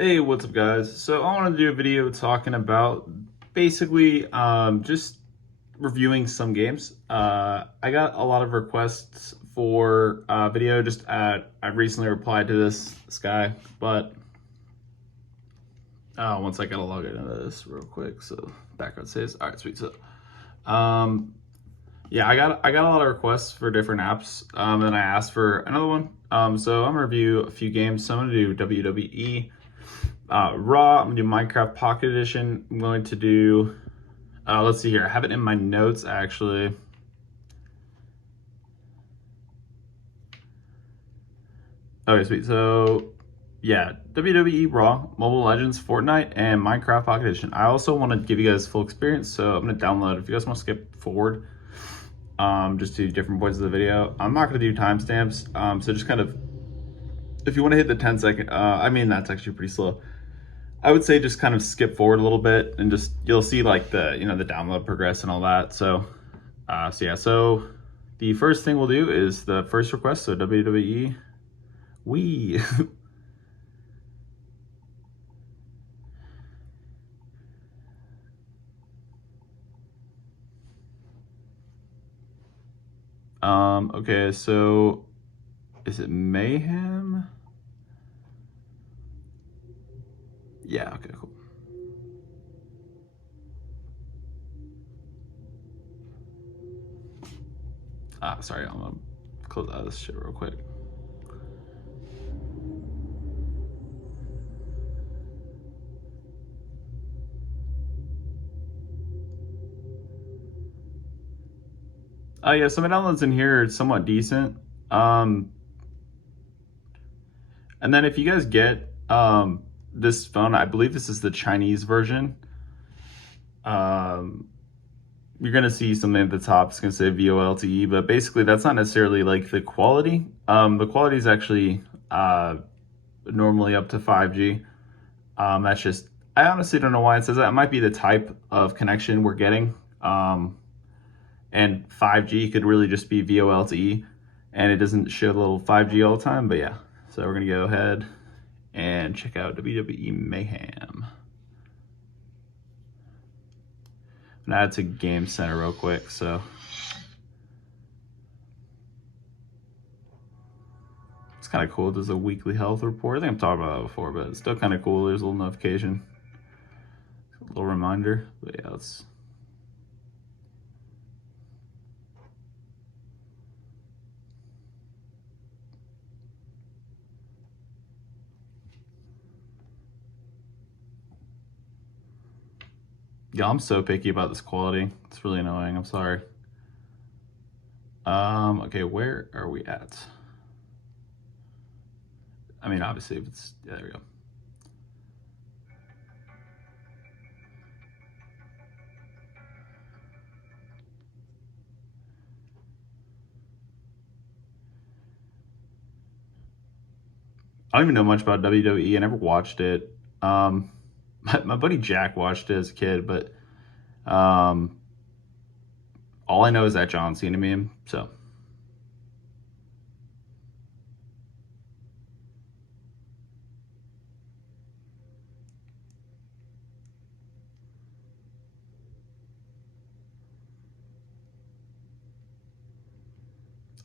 Hey, what's up, guys? So I wanted to do a video talking about basically just reviewing some games. I got a lot of requests for video. I recently replied to this guy, but once I gotta log into this real quick. So background saves. All right, sweet. So um, yeah, I got a lot of requests for different apps. And I asked for another one. So I'm gonna review a few games. So I'm gonna do WWE. Raw, I'm gonna do Minecraft Pocket Edition. I'm going to do, let's see here. I have it in my notes actually. Okay, sweet. So, yeah, WWE Raw, Mobile Legends, Fortnite, and Minecraft Pocket Edition. I also want to give you guys full experience, so I'm gonna download. If you guys want to skip forward, just to different points of the video. I'm not gonna do timestamps. So just kind of, if you want to hit the 10-second, that's actually pretty slow. I would say just kind of skip forward a little bit and just you'll see like the download progress and all that. So so the first thing we'll do is the first request. So WWE we okay, so is it Mayhem? Yeah, okay, cool. Sorry, I'm gonna close out of this shit real quick. Yeah, some of the downloads in here are somewhat decent. Um, and then if you guys get this phone, I believe this is the Chinese version. You're gonna see something at the top. It's gonna say VOLTE, but basically that's not necessarily like the quality. The quality is actually normally up to 5G. That's just, I honestly don't know why it says that. It might be the type of connection we're getting. And 5G could really just be VOLTE, and it doesn't show the little 5G all the time. But yeah, so we're gonna go ahead and check out WWE Mayhem. I'm gonna add to Game Center real quick. So it's kind of cool. There's a weekly health report. I think I'm talking about that before, but it's still kind of cool. There's a little notification, a little reminder. But yeah, let's. Yeah, I'm so picky about this quality. It's really annoying. I'm sorry. Okay, where are we at? I mean, obviously, if it's, yeah, there we go. I don't even know much about WWE. I never watched it. My buddy Jack watched it as a kid, but all I know is that John Cena meme. So.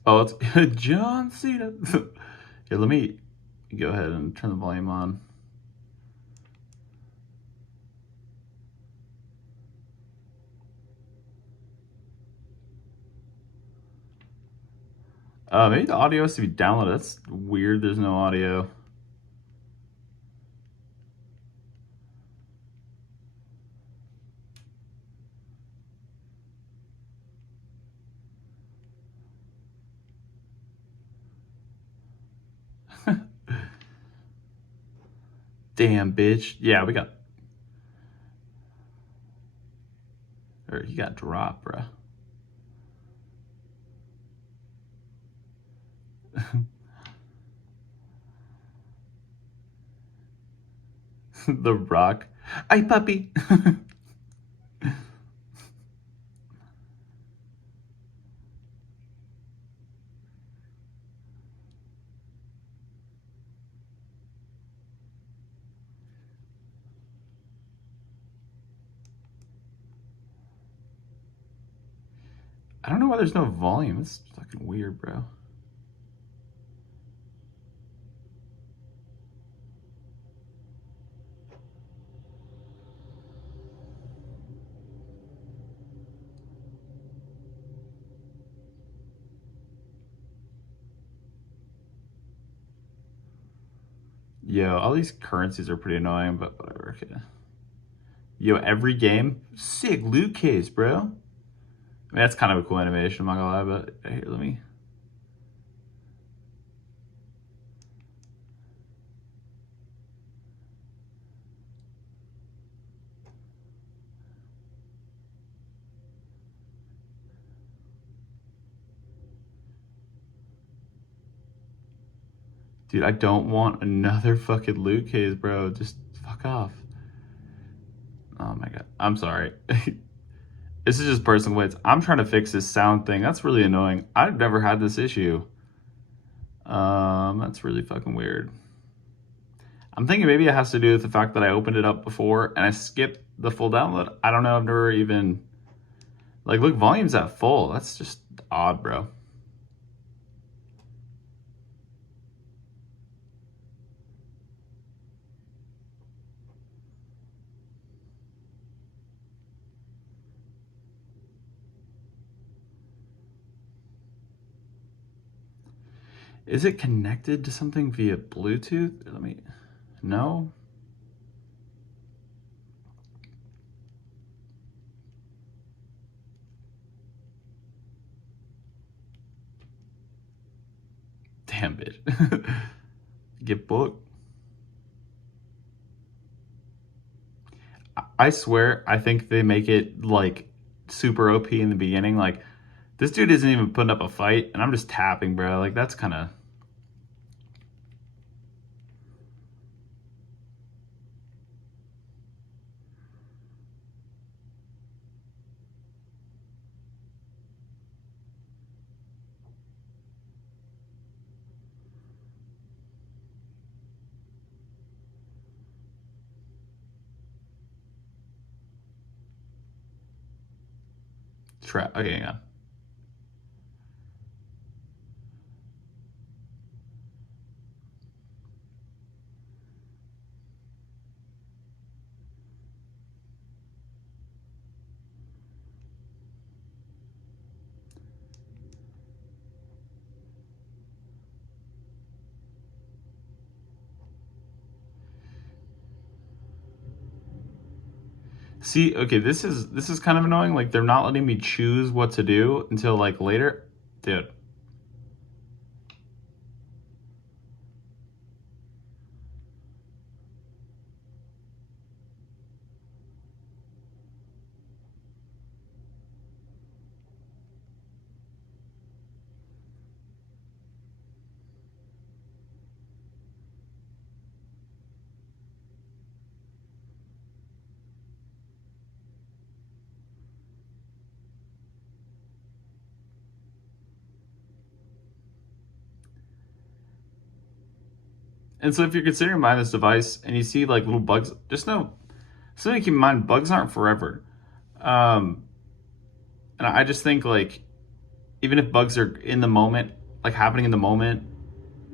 Oh, it's John Cena. Here, let me go ahead and turn the volume on. Maybe the audio has to be downloaded. That's weird. There's no audio. Damn, bitch. Yeah, we got. Or you got dropped, bro. The Rock. Ay, puppy. I don't know why there's no volume. It's fucking weird, bro. Yo, all these currencies are pretty annoying, but whatever. Okay. Yo, every game, sick loot case, bro. I mean, that's kind of a cool animation, I'm not gonna lie, but here, let me. Dude, I don't want another fucking loot case, bro. Just fuck off. Oh my god. I'm sorry. This is just personal ways. I'm trying to fix this sound thing. That's really annoying. I've never had this issue. That's really fucking weird. I'm thinking maybe it has to do with the fact that I opened it up before and I skipped the full download. I don't know. I've never even... Like, look, volume's at full. That's just odd, bro. Is it connected to something via Bluetooth? Let me... No? Damn, bitch. Get booked. I swear, I think they make it, like, super OP in the beginning. Like, this dude isn't even putting up a fight, and I'm just tapping, bro. Like, that's kind of... Okay, hang on. See, okay, this is kind of annoying. Like, they're not letting me choose what to do until, like, later. Dude. And so if you're considering buying this device and you see, like, little bugs, just know, something to keep in mind, bugs aren't forever. And I just think, like, even if bugs are in the moment, like, happening in the moment,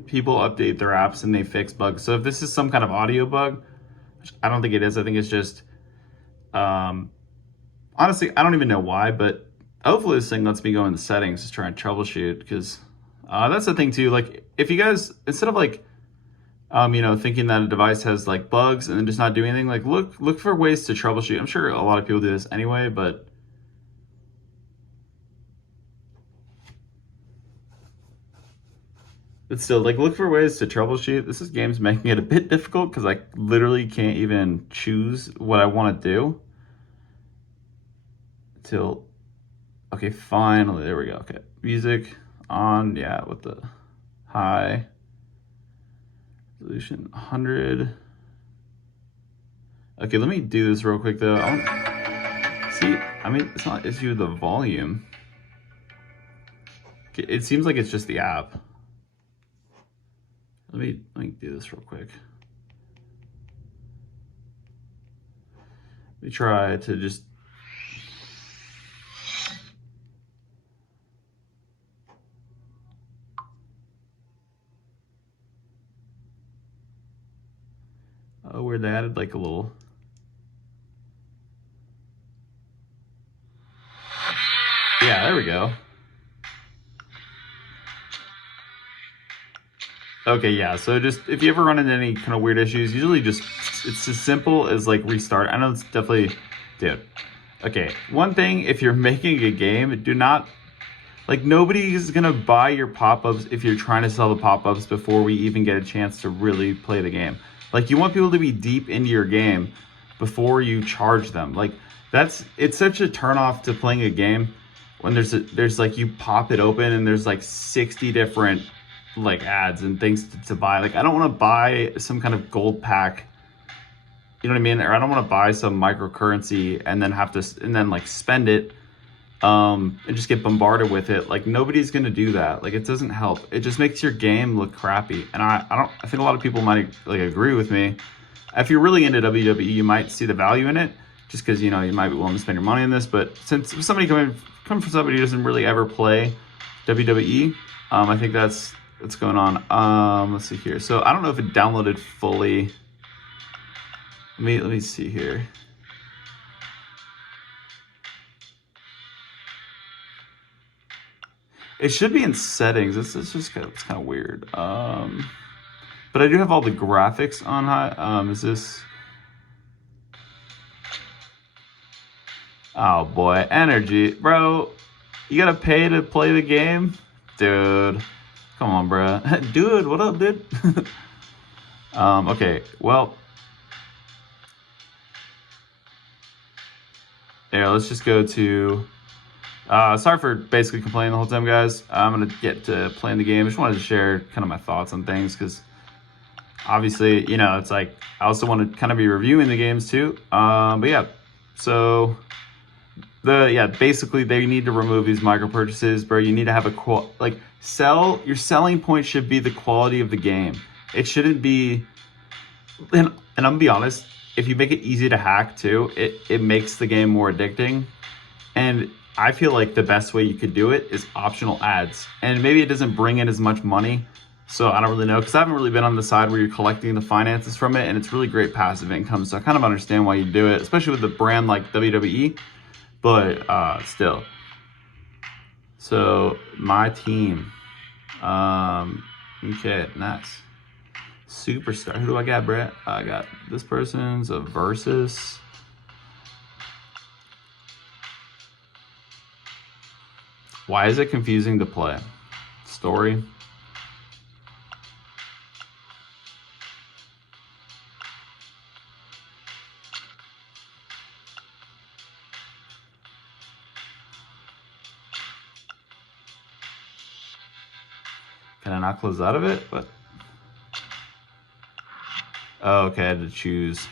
people update their apps and they fix bugs. So if this is some kind of audio bug, which I don't think it is, I think it's just, honestly, I don't even know why, but hopefully this thing lets me go in the settings to try and troubleshoot, because that's the thing too. Like, if you guys, instead of, like, you know, thinking that a device has, like, bugs and then just not doing anything, like, look for ways to troubleshoot. I'm sure a lot of people do this anyway, but still, like, look for ways to troubleshoot. This game's making it a bit difficult because I literally can't even choose what I want to do. Till, okay, finally, there we go. Okay, music on, yeah, with the high resolution, 100. Okay, let me do this real quick though. See, I mean, it's not an issue with the volume. Okay, it seems like it's just the app. Let me do this real quick. Let me try to just... Oh, where they added like a little. Yeah, there we go. Okay, yeah, so just if you ever run into any kind of weird issues, usually just it's as simple as like restart. I know it's definitely, dude. Okay, one thing, if you're making a game, do not, like, nobody's gonna buy your pop-ups if you're trying to sell the pop-ups before we even get a chance to really play the game. Like, you want people to be deep into your game before you charge them. Like, it's such a turnoff to playing a game when there's like, you pop it open and there's like 60 different like ads and things to buy. Like, I don't want to buy some kind of gold pack, you know what I mean? Or I don't want to buy some microcurrency and then like spend it and just get bombarded with it. Like, nobody's gonna do that. Like, it doesn't help. It just makes your game look crappy. And I think a lot of people might like agree with me. If you're really into WWE, you might see the value in it, just because, you know, you might be willing to spend your money on this. But since somebody coming from somebody who doesn't really ever play WWE, I think that's what's going on. Let's see here. So I don't know if it downloaded fully. Let me see here. It should be in settings. It's just kind of weird. But I do have all the graphics on high. Is this? Oh boy, energy, bro. You gotta pay to play the game, dude. Come on, bro. Dude, what up, dude? Okay, well. Yeah, let's just go to. Sorry for basically complaining the whole time, guys. I'm gonna get to playing the game. I just wanted to share kind of my thoughts on things because obviously, you know, it's like I also want to kind of be reviewing the games too. But yeah, so basically they need to remove these micro purchases, bro. You need to have your selling point should be the quality of the game. It shouldn't be, and I'm gonna be honest, if you make it easy to hack too, it makes the game more addicting. And I feel like the best way you could do it is optional ads. And maybe it doesn't bring in as much money, so I don't really know, because I haven't really been on the side where you're collecting the finances from it, and it's really great passive income. So I kind of understand why you do it, especially with a brand like WWE, but still. So my team, okay, nice. Superstar, who do I got, Brett? I got this person's a versus. Why is it confusing to play? Story. Can I not close out of it? What? Oh, okay, I had to choose.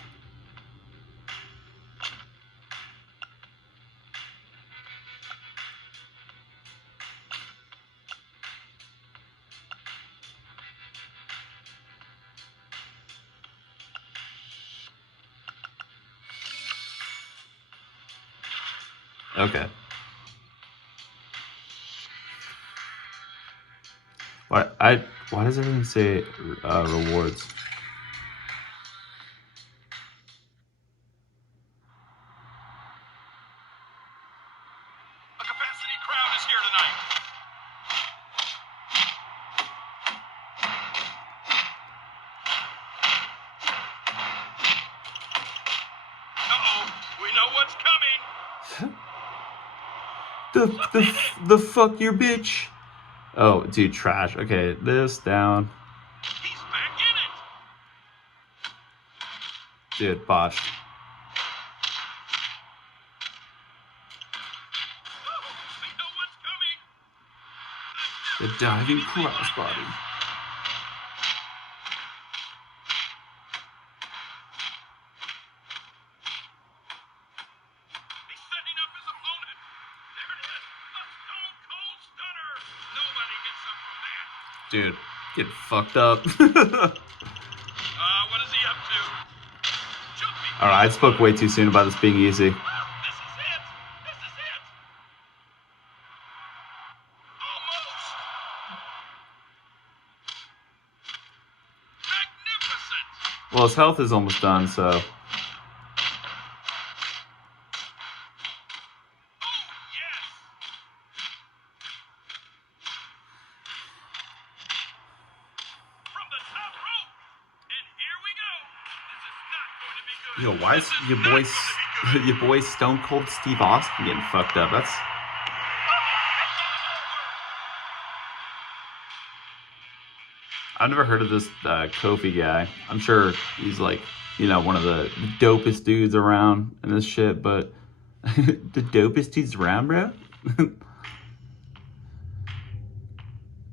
Okay. Why does everything say rewards? A capacity crowd is here tonight. Uh-oh, we know what's coming. The fuck your bitch. Oh, dude, trash. Okay, this down. He's back in it. Dude, botched. We know what's coming. The diving crossbody. He's setting up his opponent. There it is. A stone cold stunner. Nobody gets up from that. Dude, get fucked up. What is he up to? Alright, I spoke way too soon about this being easy. This is it. This is it. Almost. Magnificent. Well, his health is almost done, so. Yo, why is your boy Stone Cold Steve Austin getting fucked up? That's. I've never heard of this Kofi guy. I'm sure he's like, one of the dopest dudes around and this shit, but the dopest dudes around, bro?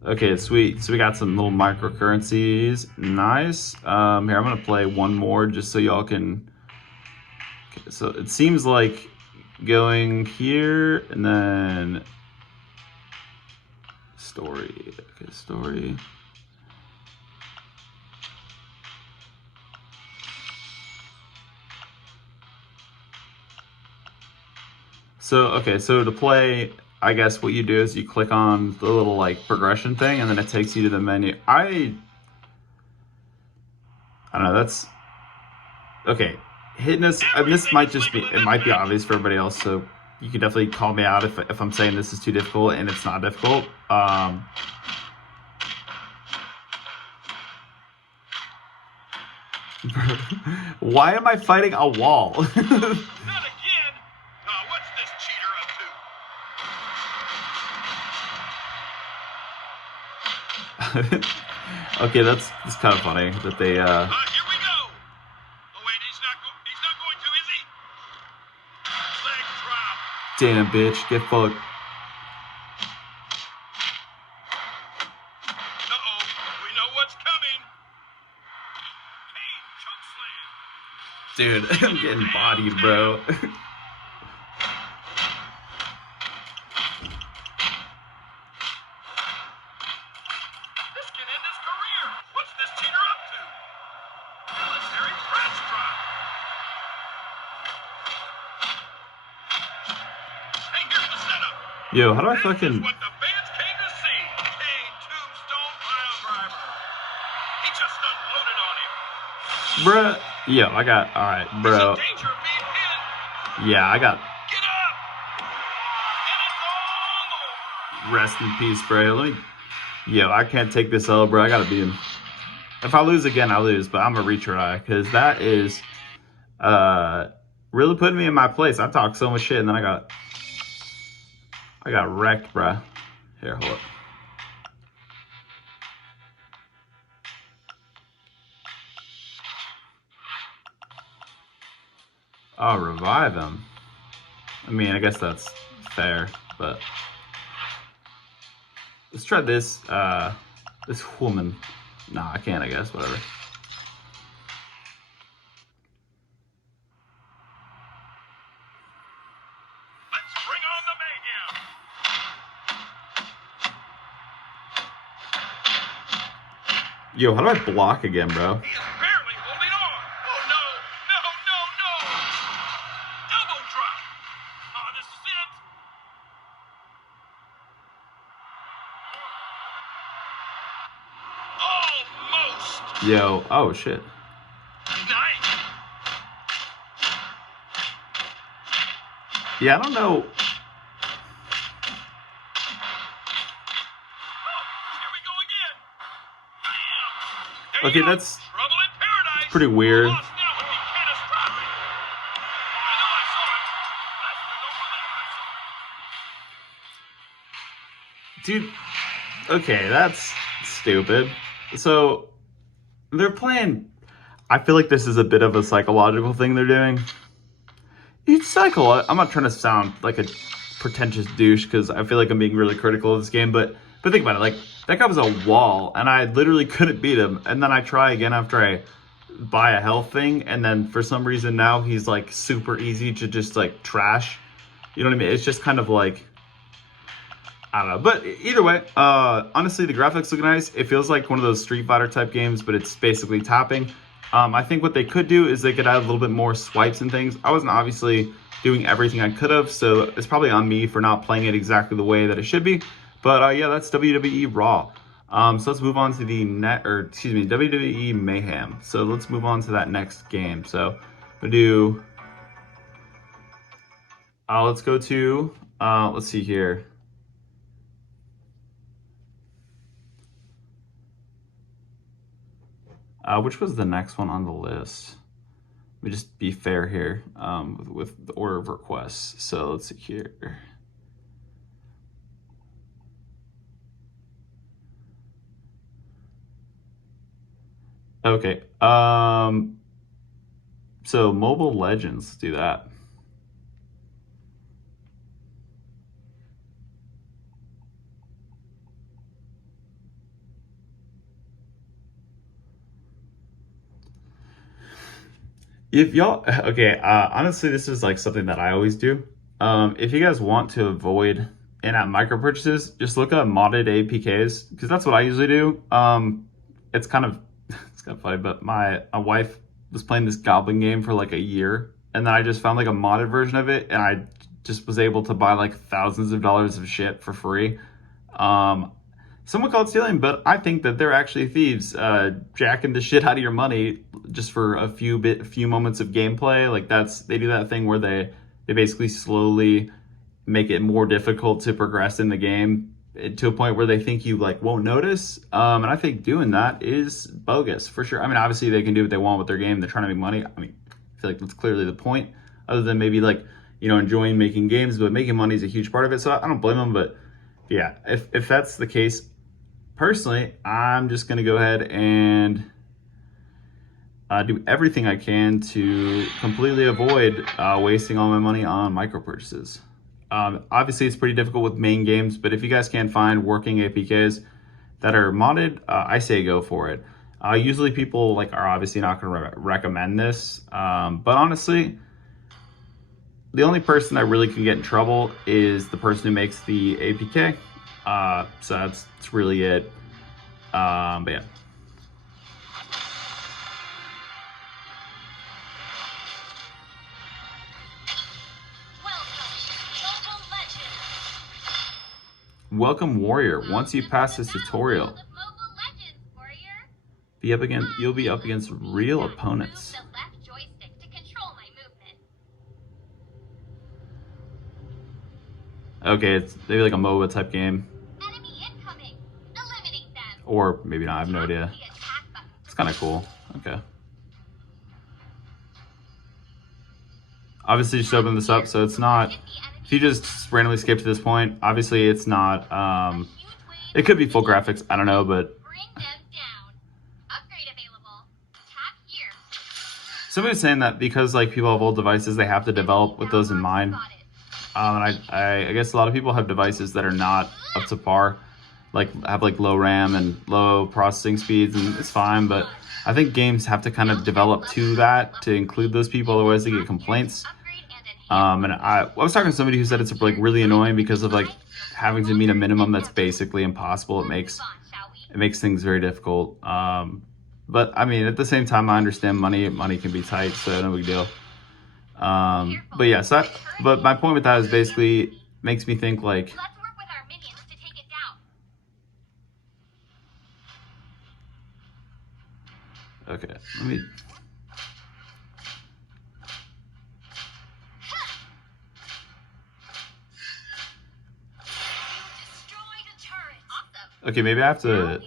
Okay, sweet. So we got some little microcurrencies. Nice. Here, I'm going to play one more just so y'all can... Okay, so it seems like going here and then... Story. Okay, story. So, okay, so to play, I guess what you do is you click on the little, like, progression thing, and then it takes you to the menu. I don't know, that's... Okay, hitting this, this might just be, it might be obvious for everybody else, so you can definitely call me out if I'm saying this is too difficult, and it's not difficult. Why am I fighting a wall? Okay, that's kind of funny that they. Here we go. Oh wait, he's not going to, is he? Leg drop. Damn, bitch, get fucked. Uh-oh, we know what's coming. Hey, choke slam. Dude, I'm getting bodied, bro. Yo, how do I fucking... What the fans came to see. Hey, tombstone pile driver. He just unloaded on him. Bruh. Yo, I got... Alright, bro. Yeah, I got... Get up. And it's all over. Rest in peace, bro. Let me... Yo, I can't take this L, bro. I gotta beat him. If I lose again, I lose, but I'm gonna retry, because that is... really putting me in my place. I talked so much shit, and then I got wrecked, bruh. Here, hold up. I'll revive him. I mean, I guess that's fair, but... Let's try this, this woman. Nah, I can't, I guess, whatever. Yo, how do I block again, bro? He is barely holding on. Oh, no. No. Elbow drop. Oh, this is it. Almost. Yo, oh, shit. Nice. Yeah, I don't know. Okay, that's pretty weird. Dude, okay, that's stupid. So, they're playing... I feel like this is a bit of a psychological thing they're doing. I'm not trying to sound like a pretentious douche, because I feel like I'm being really critical of this game, but think about it, like, that guy was a wall, and I literally couldn't beat him, and then I try again after I buy a health thing, and then for some reason now he's, like, super easy to just, like, trash. You know what I mean? It's just kind of like, I don't know. But either way, honestly, the graphics look nice. It feels like one of those Street Fighter type games, but it's basically tapping. I think what they could do is they could add a little bit more swipes and things. I wasn't obviously doing everything I could have, so it's probably on me for not playing it exactly the way that it should be. But yeah, that's WWE Raw. So let's move on to the WWE Mayhem. So let's move on to that next game. So we'll do. Let's go to. Let's see here. Which was the next one on the list? Let me just be fair here with the order of requests. So let's see here. Okay. So Mobile Legends, let's do that. If y'all, okay, honestly, this is like something that I always do. If you guys want to avoid in-app micro purchases, just look up modded APKs because that's what I usually do. It's kind of it's kind of funny, but my wife was playing this Goblin game for like a year, and then I just found like a modded version of it, and I just was able to buy like thousands of dollars of shit for free. Someone called stealing, but I think that they're actually thieves, jacking the shit out of your money just for a few moments of gameplay. Like they do that thing where they basically slowly make it more difficult to progress in the game to a point where they think you like won't notice. And I think doing that is bogus for sure. I mean, obviously they can do what they want with their game. They're trying to make money. I mean, I feel like that's clearly the point, other than maybe like, enjoying making games, but making money is a huge part of it. So I don't blame them, but yeah, if that's the case, personally, I'm just going to go ahead and do everything I can to completely avoid wasting all my money on micro purchases. Obviously, it's pretty difficult with main games, but if you guys can find working APKs that are modded, I say go for it. Usually people are obviously not going to recommend this, but honestly, the only person that really can get in trouble is the person who makes the APK. So that's really it. But yeah. Welcome, Warrior. Once you pass this tutorial, you'll be up against real opponents. Okay, it's maybe like a MOBA type game. Or maybe not, I have no idea. It's kind of cool. Okay. Obviously, just open this up, so it's not... If you just randomly skip to this point, obviously it's not... it could be full graphics, I don't know, but... Somebody was saying that because people have old devices, they have to develop with those in mind. And I guess a lot of people have devices that are not up to par. Have low RAM and low processing speeds, and it's fine, but I think games have to kind of develop to that to include those people, otherwise they get complaints. And I was talking to somebody who said it's really annoying because of having to meet a minimum that's basically impossible. It makes things very difficult. But I mean, at the same time, I understand money can be tight, so no big deal. But yeah, but my point with that is basically makes me think okay, let me... Okay, maybe I have to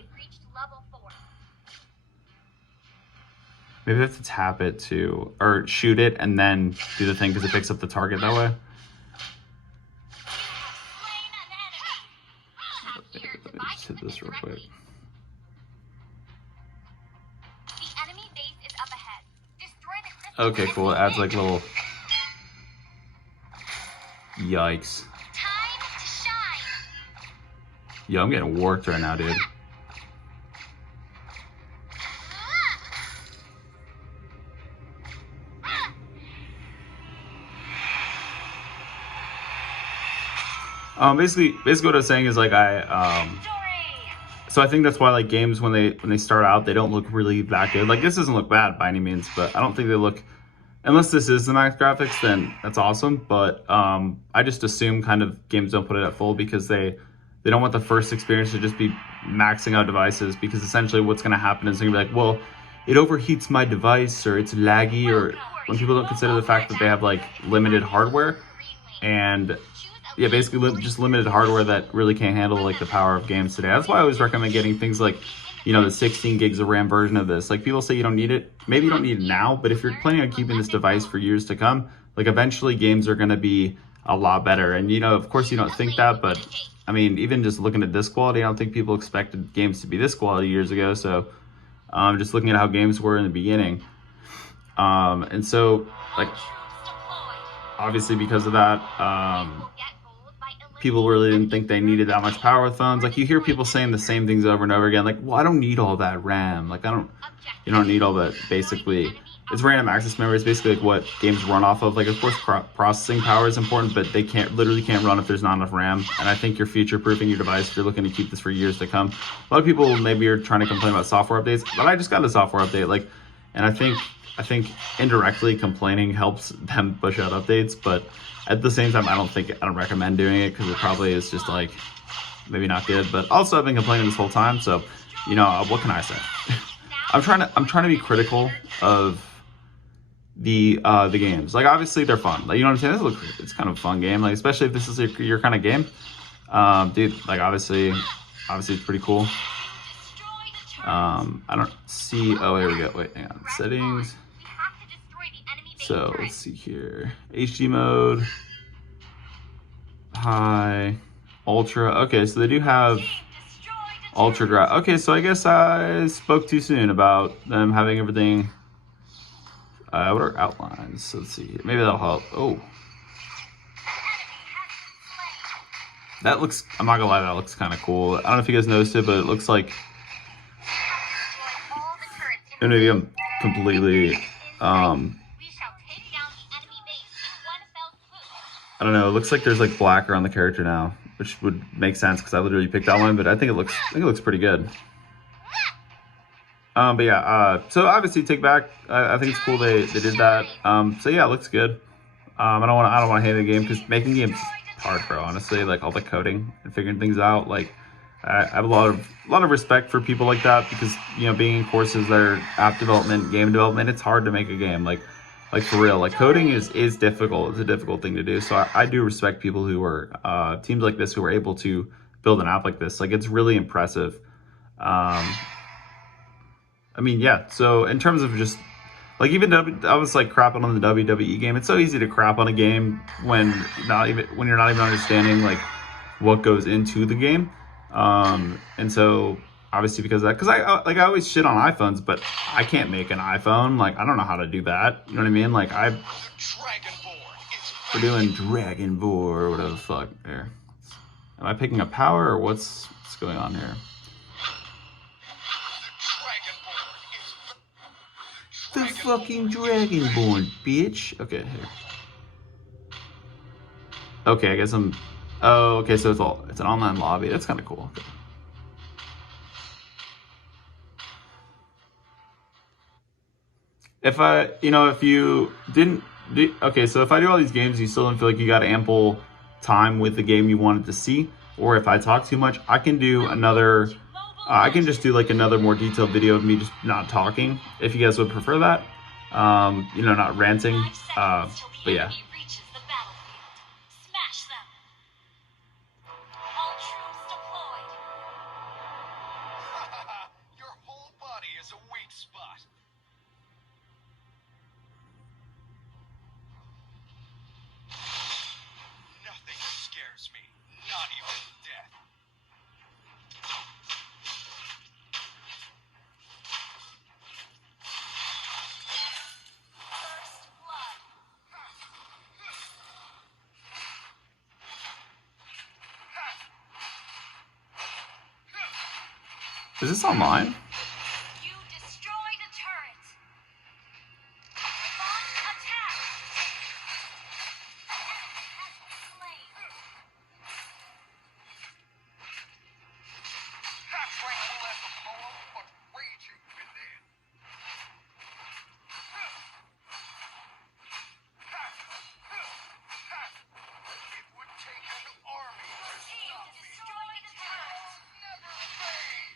tap it or shoot it and then do the thing because it picks up the target that way. Okay, let me just hit this real quick. Okay, cool. It adds little... Yikes. Yo, I'm getting worked right now, dude. Basically what I was saying is so I think that's why games when they start out, they don't look really that good. This doesn't look bad by any means, but I don't think they look, unless this is the max graphics, then that's awesome. But I just assume kind of games don't put it at full because they don't want the first experience to just be maxing out devices, because essentially what's going to happen is they're going to be like, well, it overheats my device, or it's laggy, or when people don't consider the fact that they have like limited hardware, and yeah, basically just limited hardware that really can't handle like the power of games today. That's why I always recommend getting things like, you know, the 16 gigs of RAM version of this. Like, people say you don't need it. Maybe you don't need it now, but if you're planning on keeping this device for years to come, like, eventually games are going to be a lot better. And, you know, of course you don't think that, but I mean, even just looking at this quality, I don't think people expected games to be this quality years ago. So just looking at how games were in the beginning. And so, like, obviously because of that, people really didn't think they needed that much power with phones. Like, you hear people saying the same things over and over again, like, well, I don't need all that RAM. Like, you don't need all that. Basically, it's random access memory. It's basically like what games run off of. Like, of course, processing power is important, but they literally can't run if there's not enough RAM. And I think you're future-proofing your device if you're looking to keep this for years to come. A lot of people maybe are trying to complain about software updates, but I just got a software update. Like, and I think indirectly complaining helps them push out updates, but at the same time, I don't recommend doing it, because it probably is just like maybe not good. But also, I've been complaining this whole time, so you know, what can I say? I'm trying to be critical of the games. Like, obviously they're fun. Like, you know what I'm saying? It's kind of a fun game. Like, especially if this is your kind of game, dude. Like, obviously it's pretty cool. I don't see. Oh, here we go. Wait, hang on. Settings. So let's see here. HD mode, high, ultra. Okay, so they do have ultra graph. Okay, so I guess I spoke too soon about them having everything. What are outlines? So let's see here. Maybe that'll help. Oh, that looks. I'm not gonna lie, that looks kind of cool. I don't know if you guys noticed it, but it looks like. And maybe I'm completely. I don't know. It looks like there's like black around the character now, which would make sense because I literally picked that one. But I think it looks pretty good. But yeah. So obviously, take back. I think it's cool they did that. So yeah, it looks good. I don't want to hate the game, because making games is hard, bro. Honestly, like all the coding and figuring things out. Like, I have a lot of respect for people like that, because, you know, being in courses that are app development, game development, it's hard to make a game. Like for real. Like, coding is difficult. It's a difficult thing to do. So I do respect people who are teams like this who are able to build an app like this. Like, it's really impressive. I mean, yeah. So in terms of just like, even I was like crapping on the WWE game. It's so easy to crap on a game when you're not even understanding like what goes into the game. And so obviously because of that, because I always shit on iPhones, but I can't make an iPhone. Like, I don't know how to do that. You know what I mean? Like, we're doing Dragon Ball or whatever the fuck there. Am I picking a power, or what's going on here? The fucking Dragonborn, bitch. Okay, here. Okay, I guess I'm. Oh, okay. So it's an online lobby. That's kind of cool. Okay. If you didn't do, okay, so if I do all these games, you still don't feel like you got ample time with the game you wanted to see, or if I talk too much, I can do another. I can just do like another more detailed video of me just not talking, if you guys would prefer that. You know, not ranting. But yeah. Your whole body is a weak spot. Nothing scares me, not even death. First blood. Is this online? You destroyed a turret. Launch attack. An enemy has been slain. Tranquil as a poem, but raging within. It would take an army to stop me. Destroy the turret. Never fade.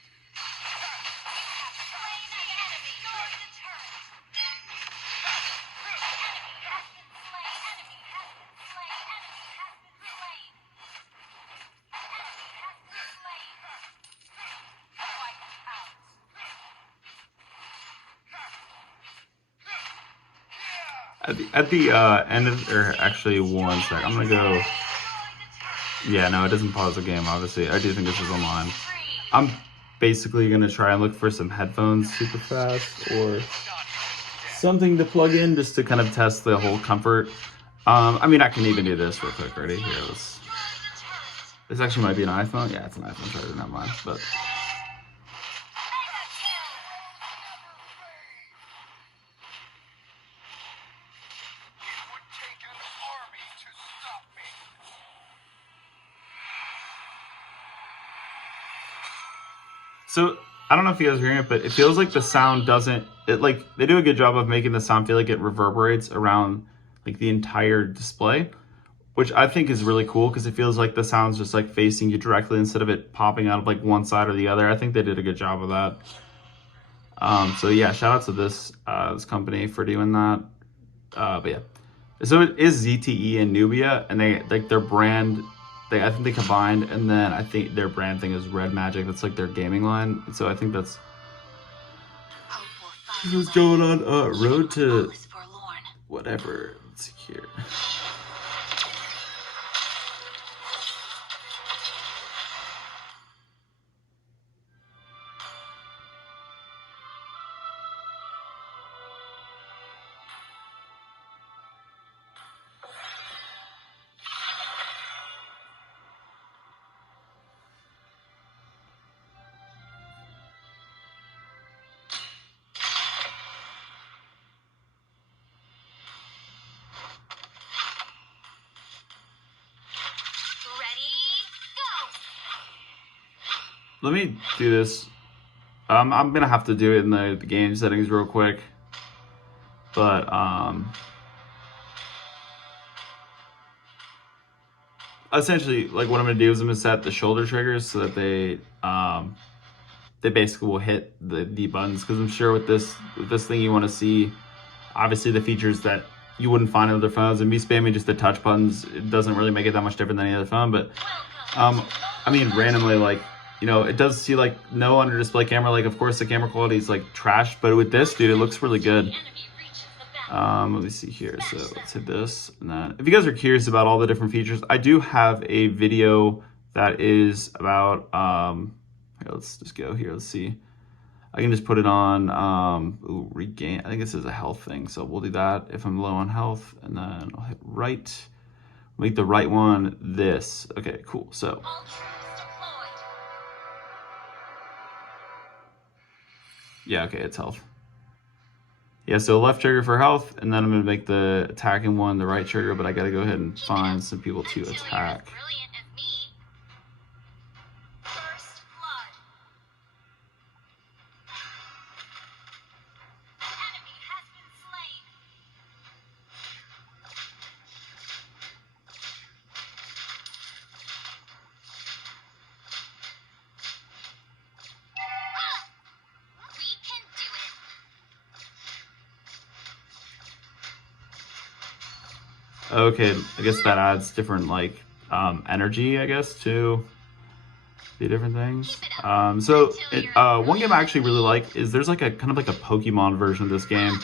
At the end of, or actually one sec, I'm gonna go. Yeah, no, it doesn't pause the game. Obviously, I do think this is online. I'm basically gonna try and look for some headphones super fast or something to plug in just to kind of test the whole comfort. I mean, I can even do this real quick. Ready? Here, this actually might be an iPhone. Yeah, it's an iPhone charger, not mine. But so I don't know if you guys are hearing it, but it feels like the sound doesn't. It like they do a good job of making the sound feel like it reverberates around like the entire display, which I think is really cool because it feels like the sound's just like facing you directly instead of it popping out of like one side or the other. I think they did a good job of that. So yeah, shout out to this company for doing that. But yeah, so it is ZTE and Nubia, and they like their brand. I think they combined, and then I think their brand thing is RedMagic. That's like their gaming line. So I think that's what's going on. Road to whatever. Let's see here. Let me do this. I'm gonna have to do it in the game settings real quick. But essentially, like what I'm gonna do is I'm gonna set the shoulder triggers so that they basically will hit the buttons, because I'm sure with this thing you want to see obviously the features that you wouldn't find on other phones, and me spamming just the touch buttons, it doesn't really make it that much different than any other phone. But I mean, randomly, like, you know, it does see like no under display camera. Like, of course the camera quality is like trash, but with this, dude, it looks really good. Let me see here. So let's hit this and that. If you guys are curious about all the different features, I do have a video that is about here, let's just go here. Let's see. I can just put it on regain. I think this is a health thing, so we'll do that if I'm low on health, and then I'll hit right. Make the right one this. Okay, cool. So yeah, okay, it's health. Yeah, so left trigger for health, and then I'm gonna make the attacking one the right trigger, but I gotta go ahead and find some people to attack. Okay, I guess that adds different like energy, I guess, to the different things. One game I actually really like is there's like a kind of like a Pokemon version of this game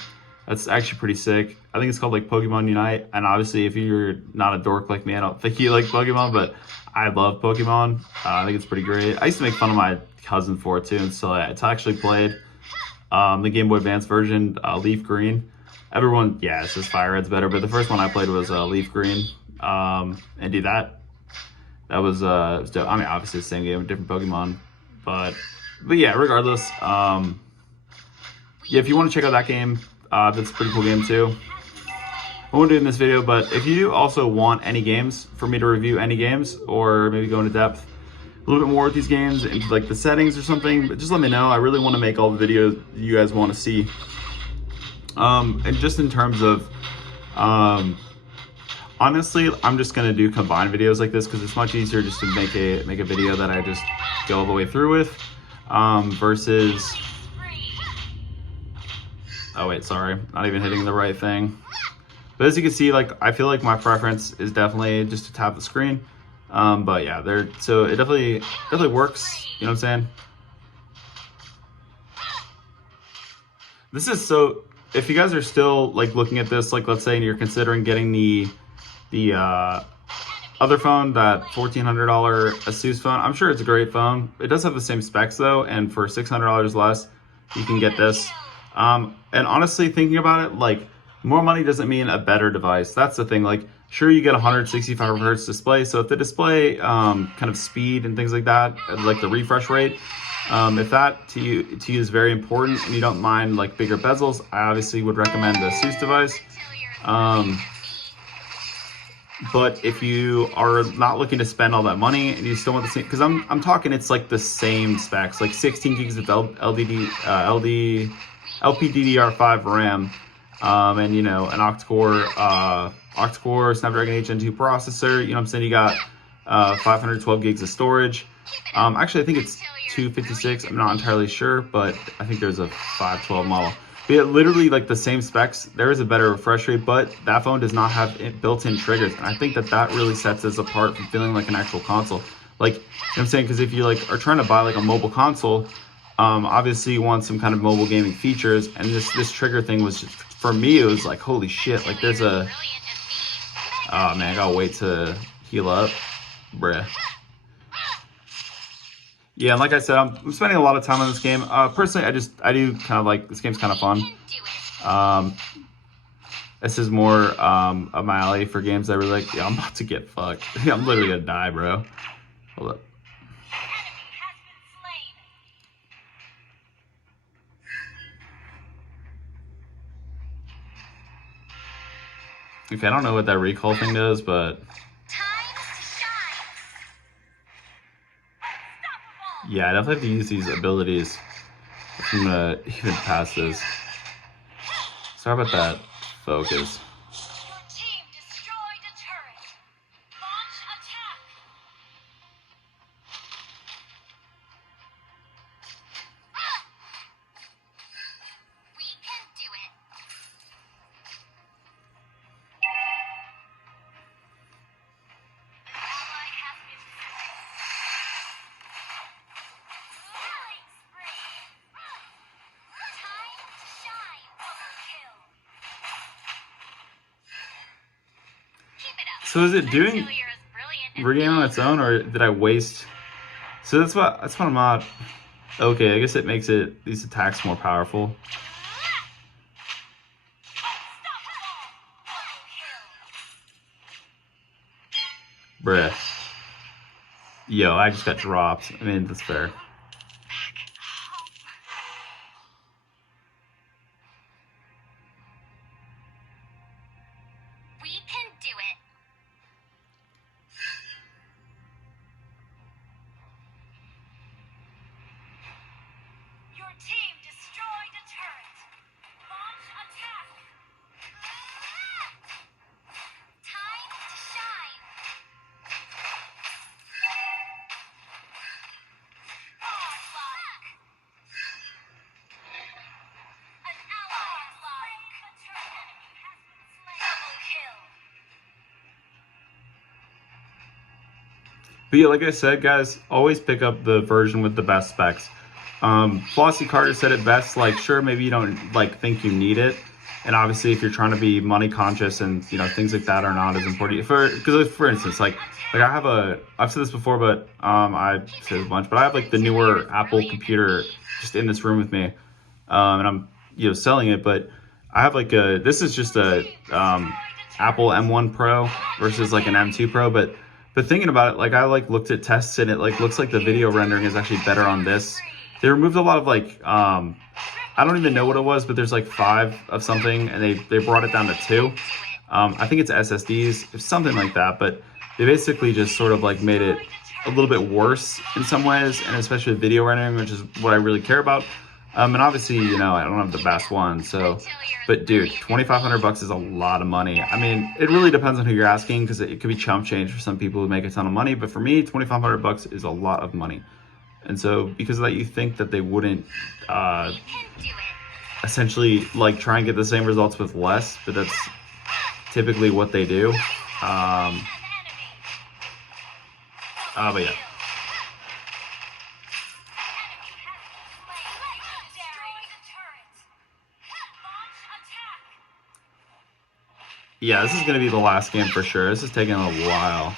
that's actually pretty sick. I think it's called like Pokemon Unite, and obviously if you're not a dork like me, I don't think you like Pokemon, but I love Pokemon. I think it's pretty great. I used to make fun of my cousin for it too, and so it's actually played the Game Boy Advance version, Leaf Green. Everyone, yeah, it's just Fire Red's better, but the first one I played was Leaf Green. And do that. That was dope. I mean, obviously the same game, different Pokemon, but yeah, regardless, yeah, if you want to check out that game, that's a pretty cool game too. I won't do it in this video, but if you do also want any games for me to review, any games, or maybe go into depth a little bit more with these games, into like the settings or something, but just let me know. I really want to make all the videos you guys want to see. And just in terms of, honestly, I'm just gonna do combined videos like this because it's much easier just to make a video that I just go all the way through with, versus. Oh wait, sorry, not even hitting the right thing. But as you can see, like I feel like my preference is definitely just to tap the screen. But yeah, so it definitely works. You know what I'm saying? This is so. if you guys are still like looking at this, like let's say you're considering getting the other phone, that $1,400 Asus phone, I'm sure it's a great phone. It does have the same specs though, and for $600 less, you can get this. And honestly, thinking about it, like more money doesn't mean a better device. That's the thing. Like, sure, you get 165 hertz display, so if the display kind of speed and things like that, like the refresh rate, if that to you is very important and you don't mind like bigger bezels, I obviously would recommend the Asus device. But if you are not looking to spend all that money and you still want the same, because I'm talking, it's like the same specs, like 16 gigs of LPDDR5 RAM, and you know, an octa-core Snapdragon 8 Gen 2 processor. You know what I'm saying? You got 512 gigs of storage. Actually, I think it's 256. I'm not entirely sure, but I think there's a 512 model. But yeah, literally like the same specs. There is a better refresh rate, but that phone does not have built-in triggers, and I think that really sets us apart from feeling like an actual console. Like, you know what I'm saying? Because if you like are trying to buy like a mobile console, obviously you want some kind of mobile gaming features, and this trigger thing was just, for me, it was like, holy shit, like there's a, oh man, I gotta wait to heal up, bruh. Yeah, and like I said, I'm spending a lot of time on this game. Personally, I do kind of like, this game's kind of fun. This is more up my alley for games that I really like. Yeah, I'm about to get fucked. I'm literally gonna die, bro. Hold up. Okay, I don't know what that recall thing does, but yeah, I definitely have to use these abilities if I'm gonna even pass this. Sorry about that focus. So is it doing regame on its own, or did I waste? So that's what I'm not. Okay, I guess it makes these attacks more powerful. Bruh. Yo, I just got dropped. I mean, that's fair. But yeah, like I said, guys, always pick up the version with the best specs. Flossie Carter said it best, like, sure, maybe you don't like think you need it. And obviously if you're trying to be money conscious and, you know, things like that are not as important because for instance, like I've said this before, but I've said a bunch, but I have like the newer Apple computer just in this room with me. And I'm, you know, selling it, but I have like this is just a Apple M1 Pro versus like an M2 Pro, but thinking about it, like I like looked at tests and it like looks like the video rendering is actually better on this. They removed a lot of like I don't even know what it was, but there's like 5 of something, and they brought it down to 2. I think it's SSDs, something like that, but they basically just sort of like made it a little bit worse in some ways, and especially with video rendering, which is what I really care about. And obviously, you know, I don't have the best one, so, but dude, $2,500 is a lot of money. I mean, it really depends on who you're asking, because it could be chump change for some people who make a ton of money, but for me, $2,500 is a lot of money. And so because of that, you think that they wouldn't essentially like try and get the same results with less, but that's typically what they do. But yeah. Yeah, this is going to be the last game for sure. This is taking a while.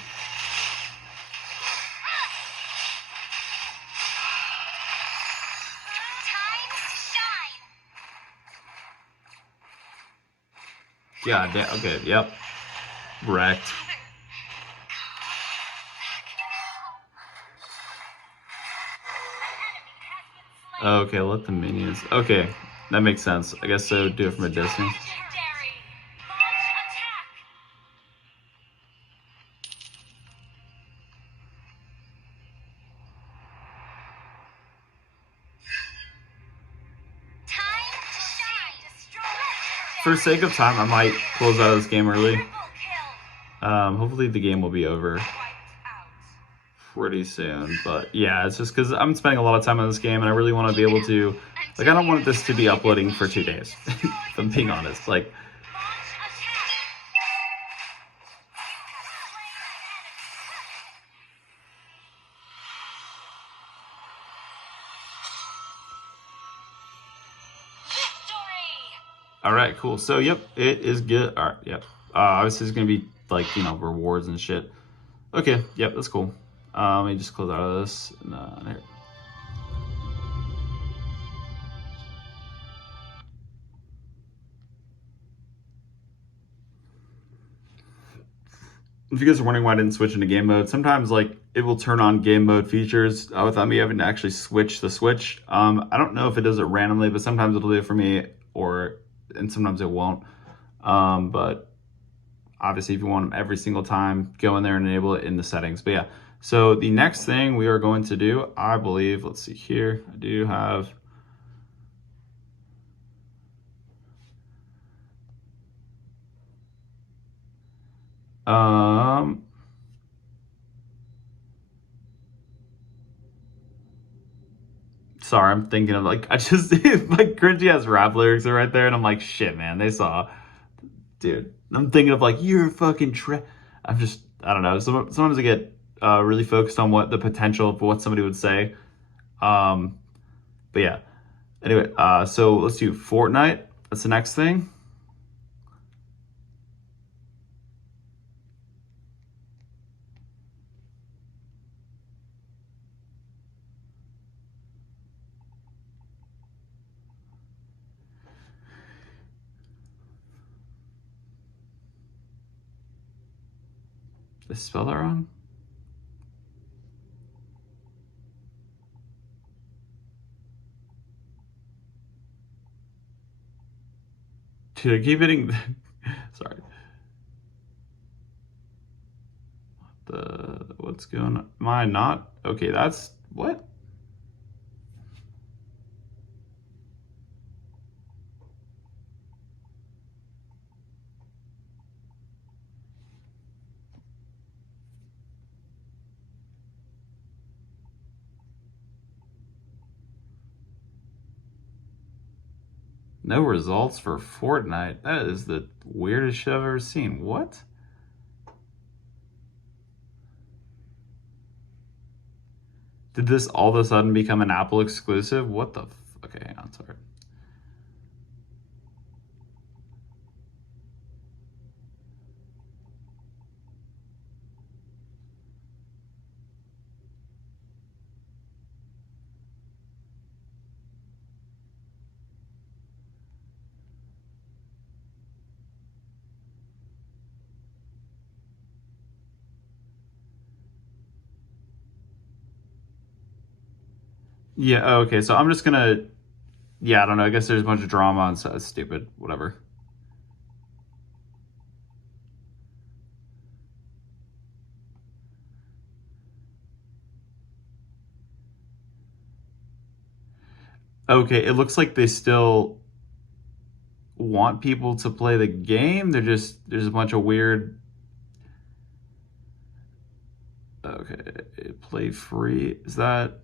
God damn. Okay, yep. Wrecked. Okay, let the minions. Okay, that makes sense. I guess so. Do it from a distance. For sake of time, I might close out of this game early. Hopefully the game will be over pretty soon. But yeah, it's just because I'm spending a lot of time on this game, and I really want to be able to, like, I don't want this to be uploading for 2 days. If I'm being honest, like. All right, cool. So, yep, it is good. All right, yep. Obviously, it's gonna be like, you know, rewards and shit. Okay, yep, that's cool. Let me just close out of this. And, here. If you guys are wondering why I didn't switch into game mode, sometimes like it will turn on game mode features without me having to actually switch the switch. I don't know if it does it randomly, but sometimes it'll do it for me, and sometimes it won't. But obviously, if you want them every single time, go in there and enable it in the settings. But yeah, so the next thing we are going to do, I believe, let's see here, I do have. Sorry, I'm thinking of like, I just, like, cringy ass rap lyrics are right there, and I'm like, shit, man, they saw. Dude, I'm thinking of like, you're a fucking I'm just, I don't know. Sometimes I get really focused on what the potential of what somebody would say. But yeah. Anyway, so let's do Fortnite. That's the next thing. Did I spell that wrong? Dude, I keep hitting. Sorry. What's going on? Am I not? Okay, that's what? No results for Fortnite. That is the weirdest shit I've ever seen. What? Did this all of a sudden become an Apple exclusive? What the? Okay, hang on, sorry. Yeah, oh, okay, so I'm just gonna, yeah, I don't know, I guess there's a bunch of drama and so it's stupid, whatever. Okay, it looks like they still want people to play the game. There's a bunch of weird, okay, play free, is that?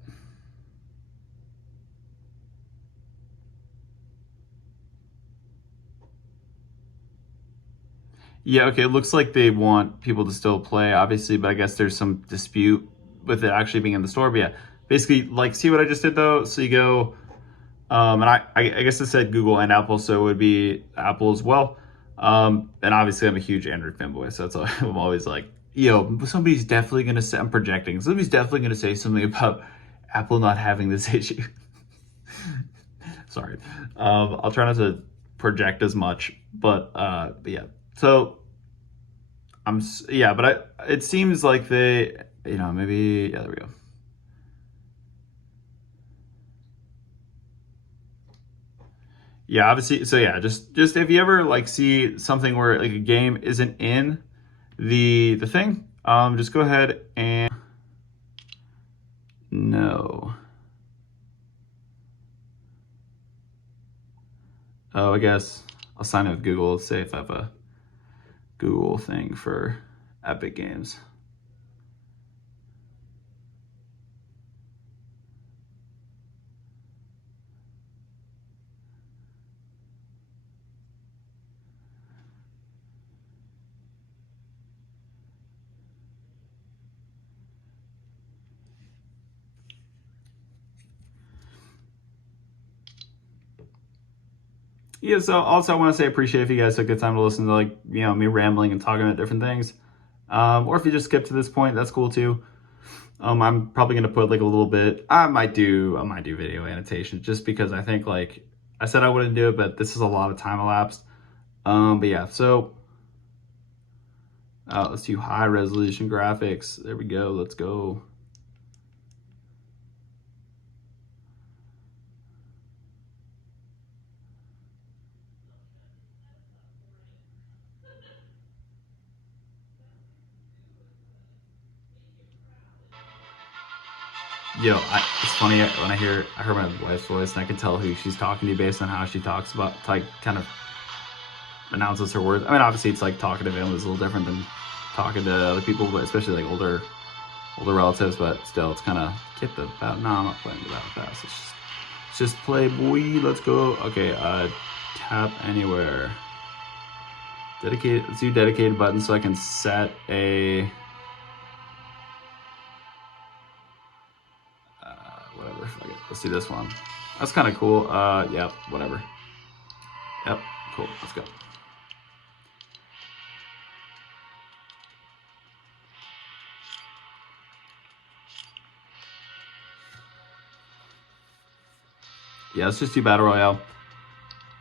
Yeah, okay, it looks like they want people to still play, obviously, but I guess there's some dispute with it actually being in the store. But yeah, basically, like, see what I just did though? So you go, and I guess it said Google and Apple, so it would be Apple as well. And obviously I'm a huge Android fanboy, so it's I'm always like, yo, somebody's definitely gonna say, I'm projecting. Somebody's definitely gonna say something about Apple not having this issue. Sorry. I'll try not to project as much, but yeah. So yeah, but it seems like they, maybe, yeah, there we go. Yeah, obviously. So yeah, just if you ever like see something where like a game isn't in the thing, just go ahead and no. Oh, I guess I'll sign in with Google. Let's say if I have a Google thing for Epic Games. Yeah, so also I want to say I appreciate if you guys took the time to listen to like, me rambling and talking about different things. Or if you just skip to this point, that's cool too. I'm probably gonna put like a little bit. I might do video annotation just because I think like I said I wouldn't do it, but this is a lot of time elapsed. But yeah, so let's do high resolution graphics. There we go. Let's go. It's funny when I heard my wife's voice, and I can tell who she's talking to based on how she talks about, like, kind of announces her words. I mean, obviously, it's like talking to families is a little different than talking to other people, but especially like older relatives. But still, it's kind of get the battle. No, I'm not playing the battle pass. It's just play, boy. Let's go. Okay, tap anywhere. Dedicated. Let's do dedicated button so I can set a. Whatever. Fuck it. Let's do this one. That's kind of cool. Yep. Whatever. Yep. Cool. Let's go. Yeah, let's just do battle royale.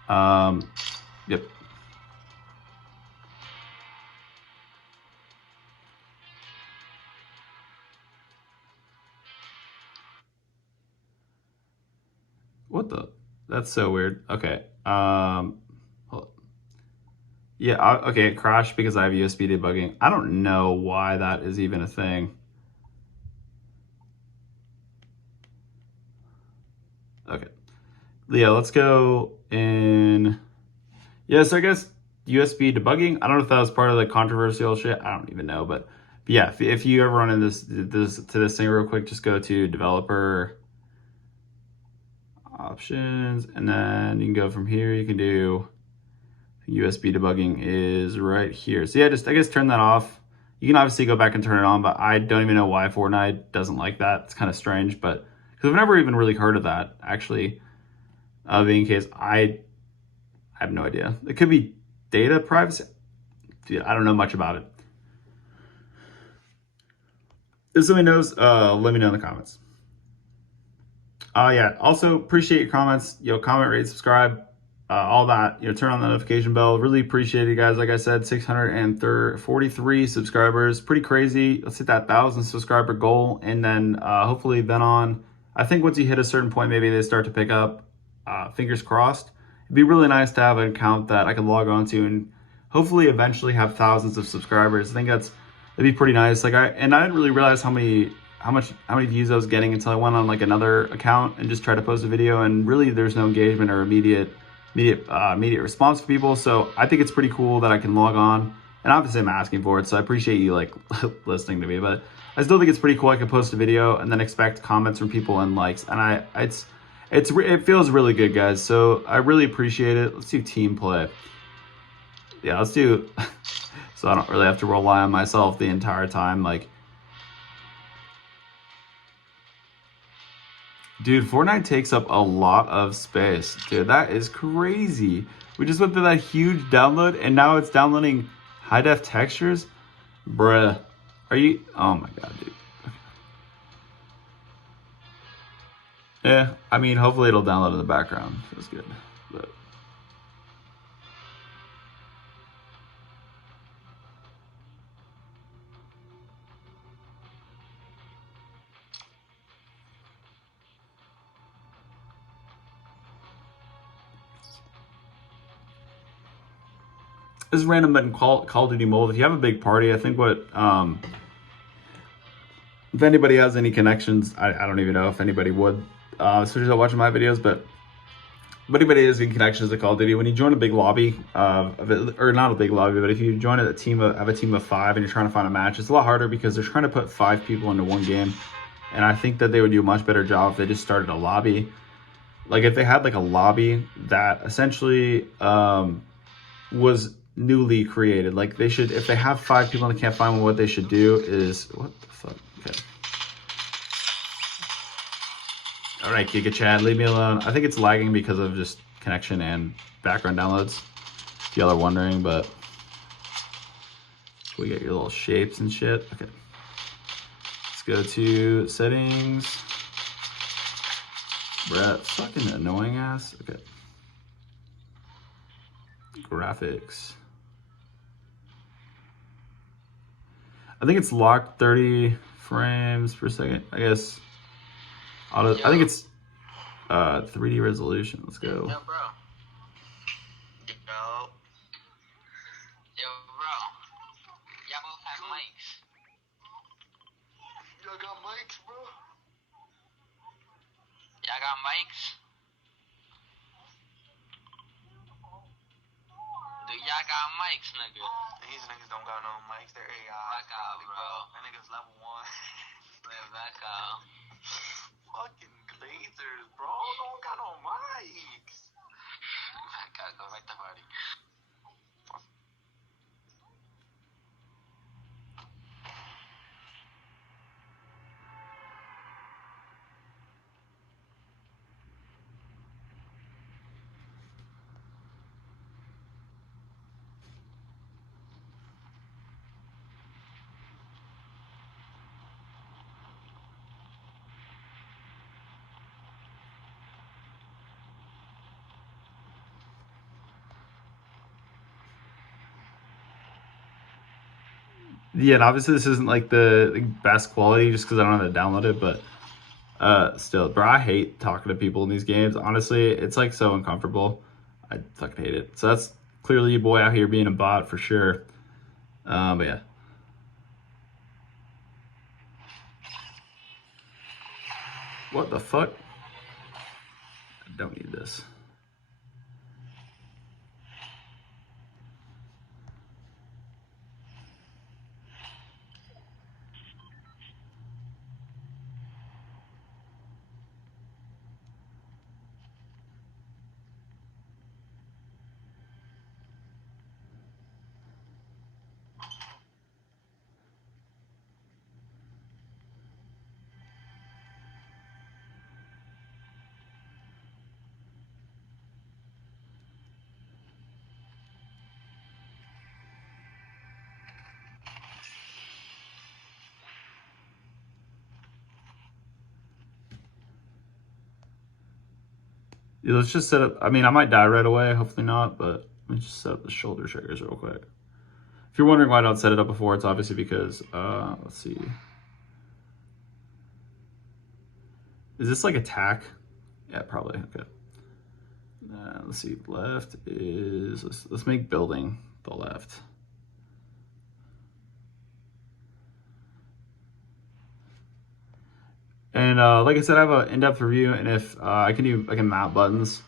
Yep. What the? That's so weird. Okay. Yeah. Okay. It crashed because I have USB debugging. I don't know why that is even a thing. Okay. Yeah. Let's go in. Yeah. So I guess USB debugging. I don't know if that was part of the controversial shit. I don't even know, but yeah. If you ever run into this thing real quick, just go to developer options, and then you can go from here. You can do USB debugging is right here. So yeah, just I guess turn that off. You can obviously go back and turn it on, but I don't even know why Fortnite doesn't like that. It's kind of strange, but because I've never even really heard of that actually being the case. I have no idea. It could be data privacy. Dude, I don't know much about it. If somebody knows, let me know in the comments. Yeah. Also appreciate your comments. Comment, rate, subscribe, all that. Turn on the notification bell. Really appreciate it, guys. Like I said, 643 subscribers. Pretty crazy. Let's hit that 1,000 subscriber goal, and then hopefully then on. I think once you hit a certain point, maybe they start to pick up. Fingers crossed. It'd be really nice to have an account that I can log on to and hopefully eventually have thousands of subscribers. I think that'd be pretty nice. Like I didn't really realize how many views I was getting until I went on like another account and just tried to post a video, and really there's no engagement or immediate response from people. So I think it's pretty cool that I can log on, and obviously I'm asking for it, so I appreciate you like listening to me, but I still think it's pretty cool I can post a video and then expect comments from people and likes, and it feels really good, guys. So I really appreciate it. Let's do team play. Yeah, let's do so I don't really have to rely on myself the entire time. Like, dude, Fortnite takes up a lot of space. Dude, that is crazy. We just went through that huge download, and now it's downloading high def textures? Bruh. Are you? Oh my god, dude. Yeah, I mean, hopefully it'll download in the background. Feels good. But this is random, but in Call of Duty Mobile, if you have a big party, I think what if anybody has any connections, I don't even know if anybody would, especially not watching my videos, but if anybody has any connections to Call of Duty, when you join a big lobby, or not a big lobby, but if you join a team of 5 and you're trying to find a match, it's a lot harder because they're trying to put 5 people into one game. And I think that they would do a much better job if they just started a lobby. Like if they had like a lobby that essentially was newly created. Like they should, if they have 5 people and they can't find one, what they should do is, what the fuck? Okay. All right, Giga Chad, leave me alone. I think it's lagging because of just connection and background downloads. If y'all are wondering, but we get your little shapes and shit. Okay. Let's go to settings. Brett, fucking annoying ass. Okay. Graphics. I think it's locked 30 frames per second. I guess. I think it's 3D resolution. Let's go. Yo, bro. Yo. Yo, bro. Y'all both have mics. Y'all got mics, bro? Y'all got mics? Do y'all got mics, nigga? These niggas don't got no mics. They're AI. Back out, bro. That nigga's level 1. Man, back out. Fucking glazers, bro. Don't got no mics. Back out. Go back to party. Yeah, and obviously this isn't like the best quality just because I don't have to download it, but still, bro, I hate talking to people in these games. Honestly, it's like so uncomfortable. I fucking hate it. So that's clearly your boy out here being a bot for sure. But yeah. What the fuck? I don't need this. Yeah, let's just set up. I mean, I might die right away. Hopefully not, but let me just set up the shoulder triggers real quick. If you're wondering why I don't set it up before, it's obviously because, let's see. Is this like attack? Yeah, probably. Okay. Let's see. Left is, let's make building the left. And like I said, I have an in-depth review, and if I can map buttons.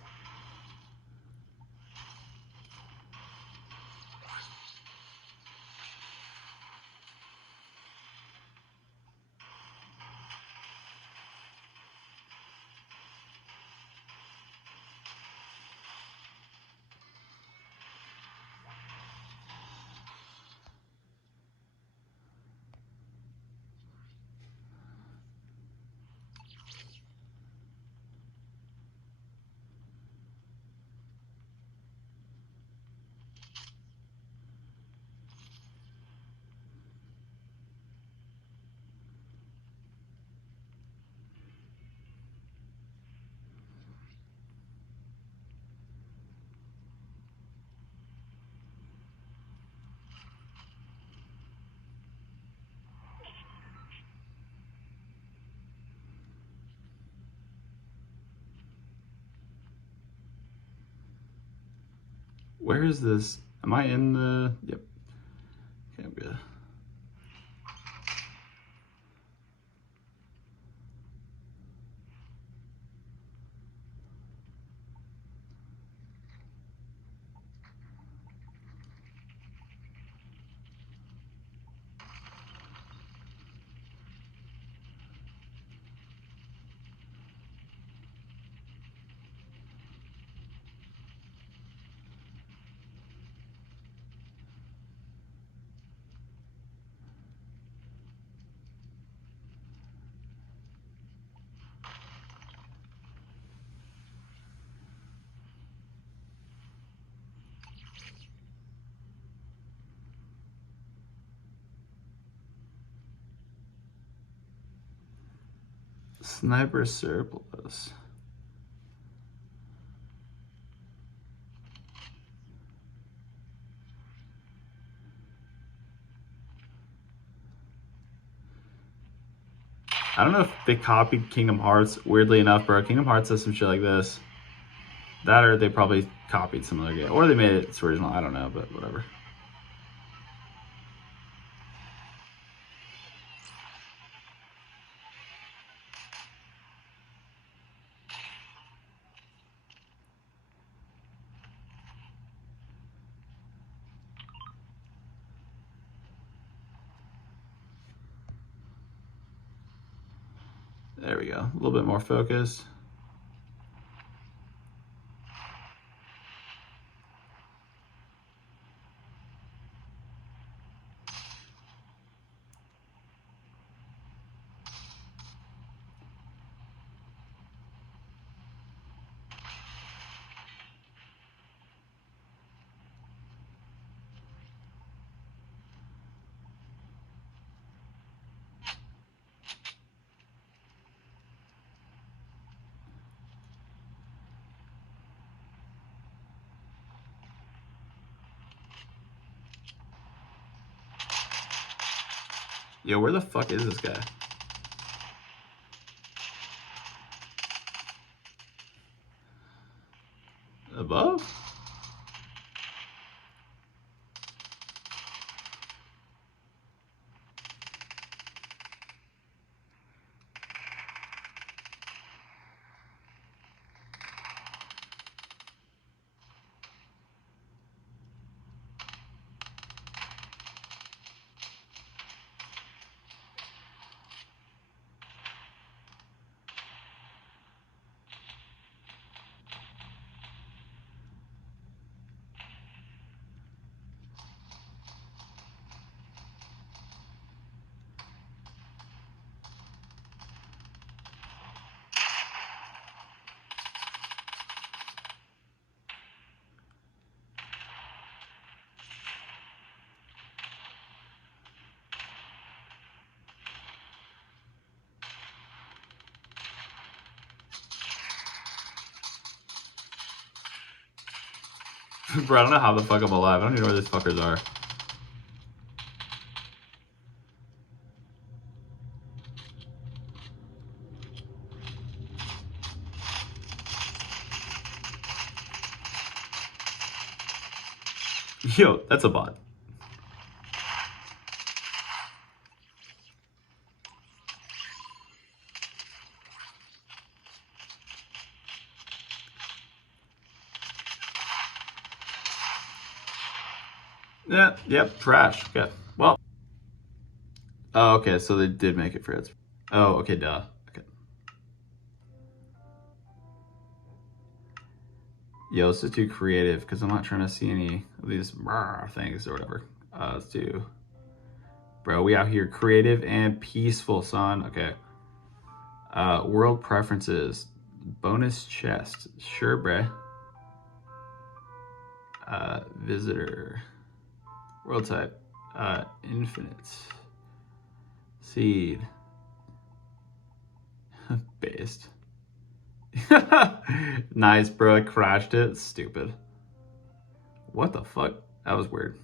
Where is this? Am I in the? Yep. Okay, I'm good. Sniper surplus. I don't know if they copied Kingdom Hearts. Weirdly enough, bro, Kingdom Hearts does some shit like this. That or they probably copied some other game. Or they made it its original. I don't know, but whatever. There we go. A little bit more focus. Yo, where the fuck is this guy? Above? Bro, I don't know how the fuck I'm alive. I don't even know where these fuckers are. Yo, that's a bot. Yeah, yep, trash. Okay, well. Oh, okay, so they did make it for it. Oh, okay, duh. Okay. Yo, let's just do creative, because I'm not trying to see any of these things or whatever. Let's do... Bro, we out here creative and peaceful, son. Okay. World preferences. Bonus chest. Sure, bruh. Visitor. World type. Infinite. Seed. Based. Nice, bro. I crashed it. Stupid. What the fuck? That was weird.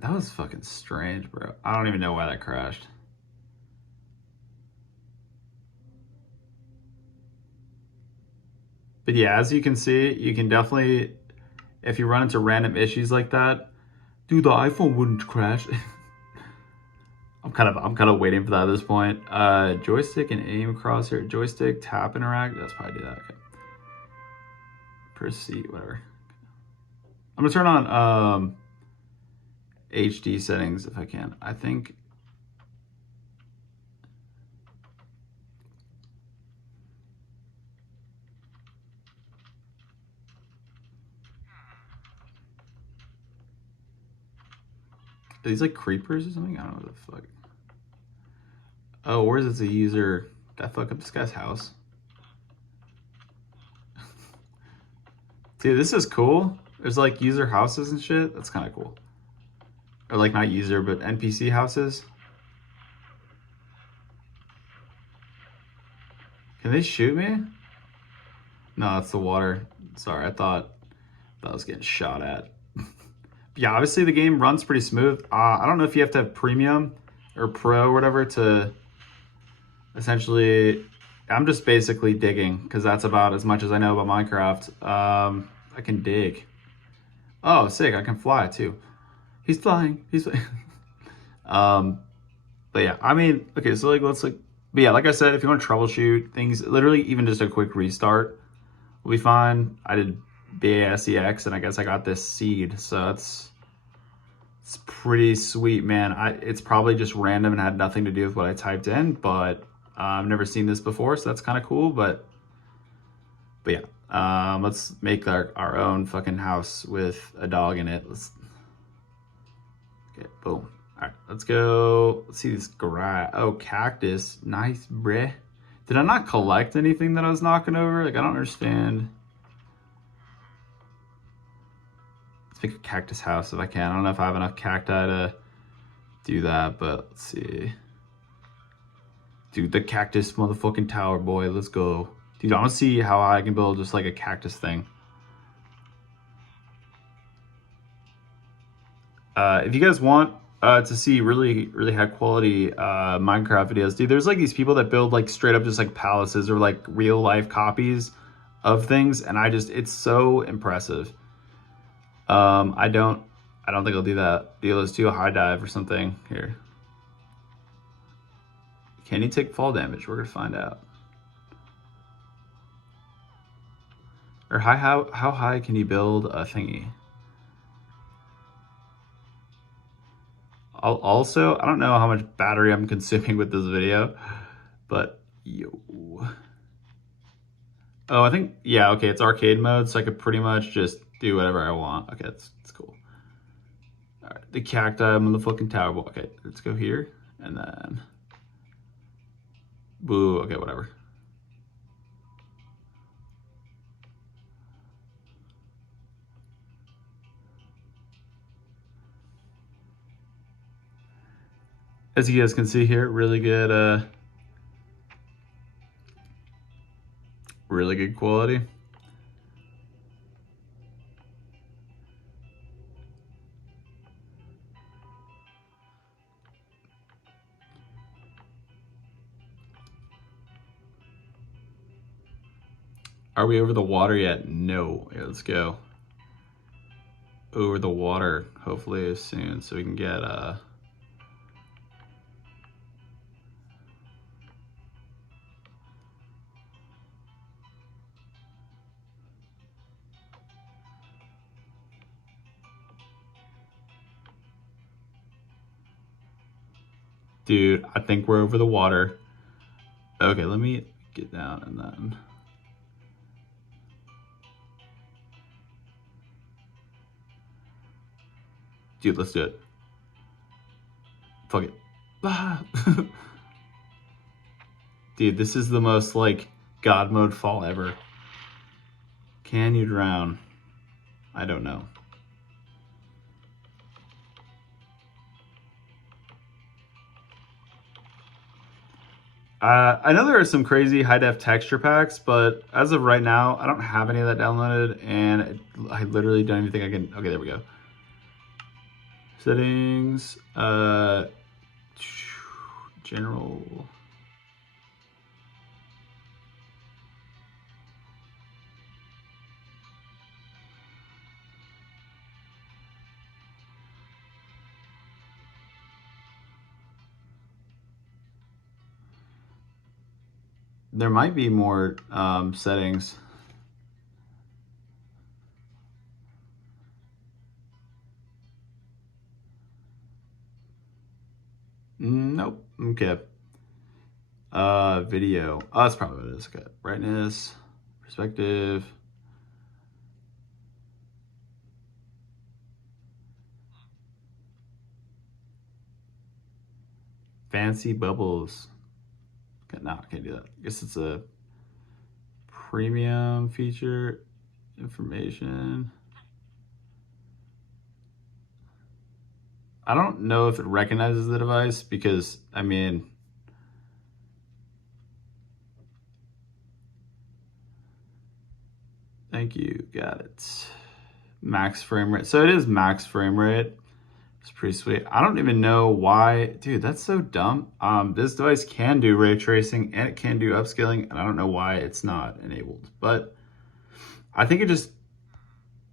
That was fucking strange, bro. I don't even know why that crashed. But yeah, as you can see, you can definitely, if you run into random issues like that, dude, the iPhone wouldn't crash. I'm kind of waiting for that at this point. Joystick and aim across here. Joystick, tap, interact. Let's probably do that. Okay. Proceed, whatever. I'm gonna turn on HD settings if I can. I think. Are these like creepers or something? I don't know what the fuck. Oh, where's this a user? Did I fuck up this guy's house? Dude, this is cool. There's like user houses and shit. That's kind of cool. Or like not user, but NPC houses. Can they shoot me? No, it's the water. Sorry, I thought I was getting shot at. Yeah, obviously the game runs pretty smooth. I don't know if you have to have premium or pro or whatever to essentially. I'm just basically digging because that's about as much as I know about Minecraft. I can dig. Oh, sick! I can fly too. He's flying. He's. But yeah, I mean, okay, so like let's like. But yeah, like I said, if you want to troubleshoot things, literally even just a quick restart will be fine. I did BASEX and I guess I got this seed, so it's pretty sweet, man. It's probably just random and had nothing to do with what I typed in, but I've never seen this before, so that's kind of cool. But yeah, let's make our own fucking house with a dog in it. Okay, boom. All right, let's go. Let's see this grass. Oh, cactus. Nice, bruh. Did I not collect anything that I was knocking over? Like, I don't understand. Let's make a cactus house if I can. I don't know if I have enough cacti to do that, but let's see. Dude, the cactus motherfucking tower, boy. Let's go. Dude, I want to see how I can build just like a cactus thing. If you guys want to see really high quality Minecraft videos, dude, there's like these people that build like straight up just like palaces or like real life copies of things, and it's so impressive. I don't think I'll do that. Let's do a high dive or something here. Can he take fall damage? We're gonna find out. Or how high can you build a thingy? Also, I don't know how much battery I'm consuming with this video, but yo. Oh, I think, yeah, okay, it's arcade mode, so I could pretty much just do whatever I want. Okay, that's cool. All right, the cacti, I'm on the fucking tower. Okay, let's go here, and then, boo, okay, whatever. As you guys can see here, really good quality. Are we over the water yet? No. Okay, let's go over the water, hopefully as soon, so we can get dude, I think we're over the water. Okay, let me get down and then. Dude, let's do it. Fuck it. Ah. Dude, this is the most like God mode fall ever. Can you drown? I don't know. I know there are some crazy high def texture packs, but as of right now, I don't have any of that downloaded, and I literally don't even think I can. Okay, there we go. Settings, general. there might be more settings. Nope. Okay. Video. Oh, that's probably what it is. Okay. Brightness, perspective. Fancy bubbles. Okay, no, I can't do that. I guess it's a premium feature. Information. I don't know if it recognizes the device because, I mean, thank you, got it. Max frame rate. So it is max frame rate. It's pretty sweet. I don't even know why, dude, that's so dumb. This device can do ray tracing and it can do upscaling, and I don't know why it's not enabled. But I think it just,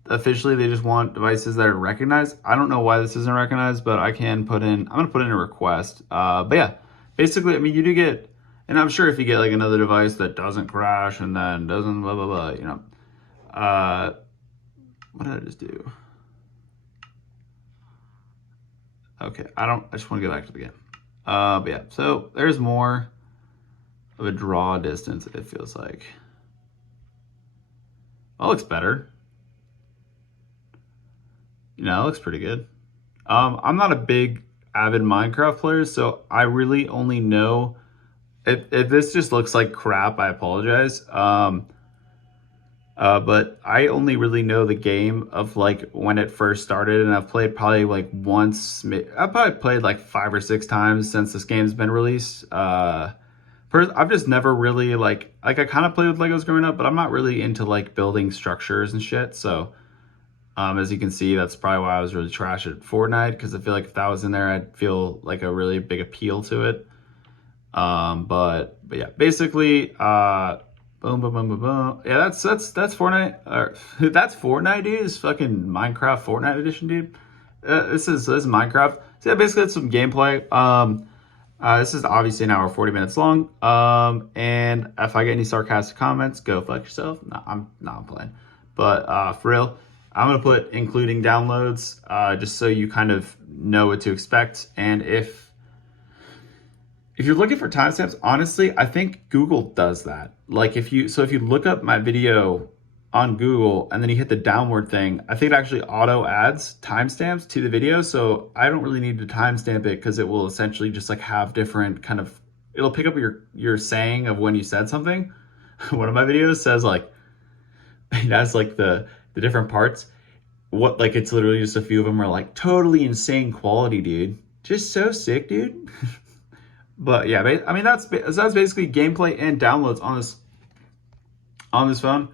officially they just want devices that are recognized. I don't know why this isn't recognized, but I can put in, I'm gonna put in a request. But yeah, basically, I mean, you do get, and I'm sure if you get like another device that doesn't crash and then doesn't blah, blah, blah, you know. What did I just do? Okay, I just want to go back to the game. But yeah, so there's more of a draw distance, it feels like. That looks better. You know, it looks pretty good. I'm not a big avid Minecraft player, so I really only know, if this just looks like crap, I apologize. But I only really know the game of like when it first started, and I've played probably like once. I've probably played like 5 or 6 times since this game's been released. I've just never really like I kind of played with Legos growing up, but I'm not really into like building structures and shit. So, as you can see, that's probably why I was really trash at Fortnite, because I feel like if that was in there, I'd feel like a really big appeal to it. But yeah, basically, boom, boom, boom, boom, boom. Yeah, that's Fortnite. That's Fortnite, dude. It's fucking Minecraft Fortnite edition, dude. This is Minecraft. So yeah, basically it's some gameplay. This is obviously an hour 40 minutes long. And if I get any sarcastic comments, go fuck yourself. No, I'm playing. But for real, I'm gonna put including downloads, just so you kind of know what to expect. And if you're looking for timestamps, honestly, I think Google does that. Like if you look up my video on Google and then you hit the downward thing, I think it actually auto adds timestamps to the video. So I don't really need to timestamp it, because it will essentially just like have different kind of, it'll pick up your saying of when you said something. One of my videos says like, it has like the different parts. What, like it's literally just a few of them are like totally insane quality, dude. Just so sick, dude. But yeah, I mean, that's basically gameplay and downloads on this phone.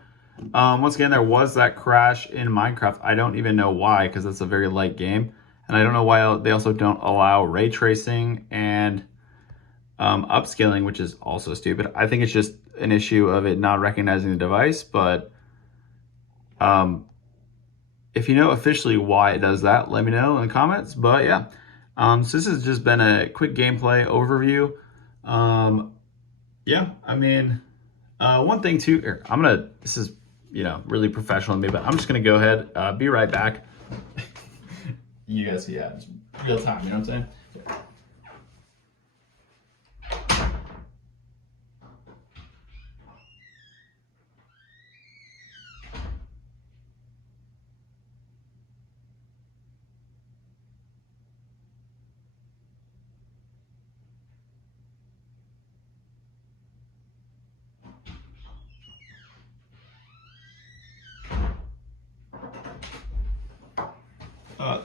Once again, there was that crash in Minecraft. I don't even know why, because it's a very light game. And I don't know why they also don't allow ray tracing and upscaling, which is also stupid. I think it's just an issue of it not recognizing the device. But if you know officially why it does that, let me know in the comments. But yeah. So this has just been a quick gameplay overview. Yeah, I mean, one thing too, here, this is, you know, really professional of me, but I'm just gonna go ahead, be right back. You guys, yeah, it's real time, you know what I'm saying?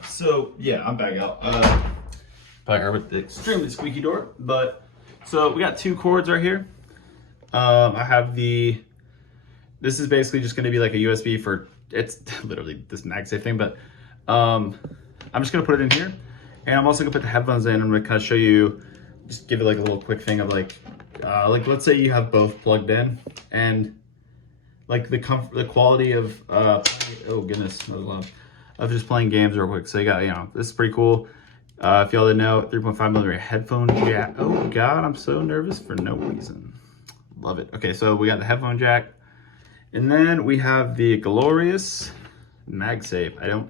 So yeah, I'm back out. Back here with the extremely squeaky door. But so we got 2 cords right here. I have this is basically just going to be like a USB for, it's literally this MagSafe thing, but I'm just going to put it in here, and I'm also going to put the headphones in. I'm going to kind of show you, just give it like a little quick thing of like let's say you have both plugged in, and like the quality of oh goodness, that was loud, of just playing games real quick. So you got, you know, this is pretty cool. If y'all didn't know, 3.5mm headphone jack. Oh God, I'm so nervous for no reason. Love it. Okay, so we got the headphone jack. And then we have the glorious MagSafe.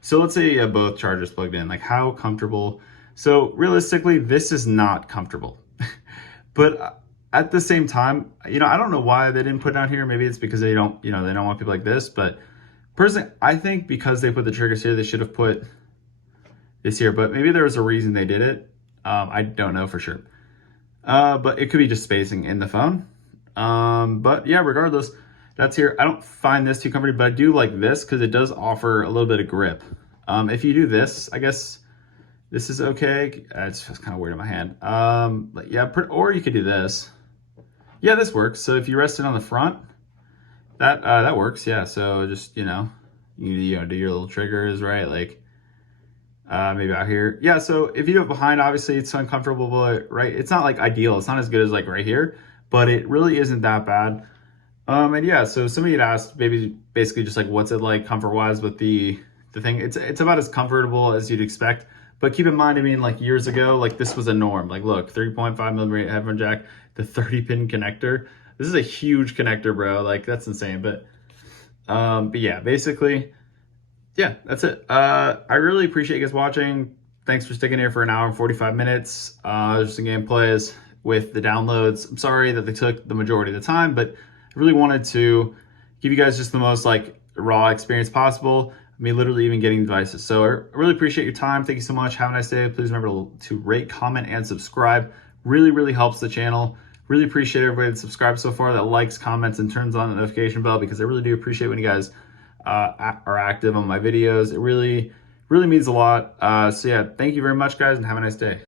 So let's say both chargers plugged in. Like, how comfortable? So realistically, this is not comfortable. But at the same time, you know, I don't know why they didn't put it out here. Maybe it's because they don't, you know, they don't want people like this. But personally, I think because they put the triggers here, they should have put this here. But maybe there was a reason they did it. I don't know for sure. But it could be just spacing in the phone. But yeah, regardless, that's here. I don't find this too comfortable, but I do like this because it does offer a little bit of grip. If you do this, I guess this is okay. It's just kind of weird in my hand. But yeah, or you could do this. Yeah, this works. So if you rest it on the front, that works. Yeah. So just, you know, you know, do your little triggers, right? Like, maybe out here. Yeah, so if you do it behind, obviously it's uncomfortable, but right, it's not like ideal. It's not as good as like right here, but it really isn't that bad. And yeah, so somebody had asked maybe basically just like what's it like comfort wise with the thing. It's about as comfortable as you'd expect. But keep in mind, I mean, like years ago, like this was a norm. Like look, 3.5 millimeter headphone jack, the 30 pin connector. This is a huge connector, bro. Like that's insane. But yeah, basically, yeah, that's it. I really appreciate you guys watching. Thanks for sticking here for an hour and 45 minutes. Just some gameplays with the downloads. I'm sorry that they took the majority of the time, but I really wanted to give you guys just the most like raw experience possible. I mean, literally even getting devices. So I really appreciate your time. Thank you so much. Have a nice day. Please remember to rate, comment, and subscribe. Really, really helps the channel. Really appreciate everybody that subscribed so far, that likes, comments, and turns on the notification bell, because I really do appreciate when you guys are active on my videos. It really, really means a lot. So yeah, thank you very much, guys, and have a nice day.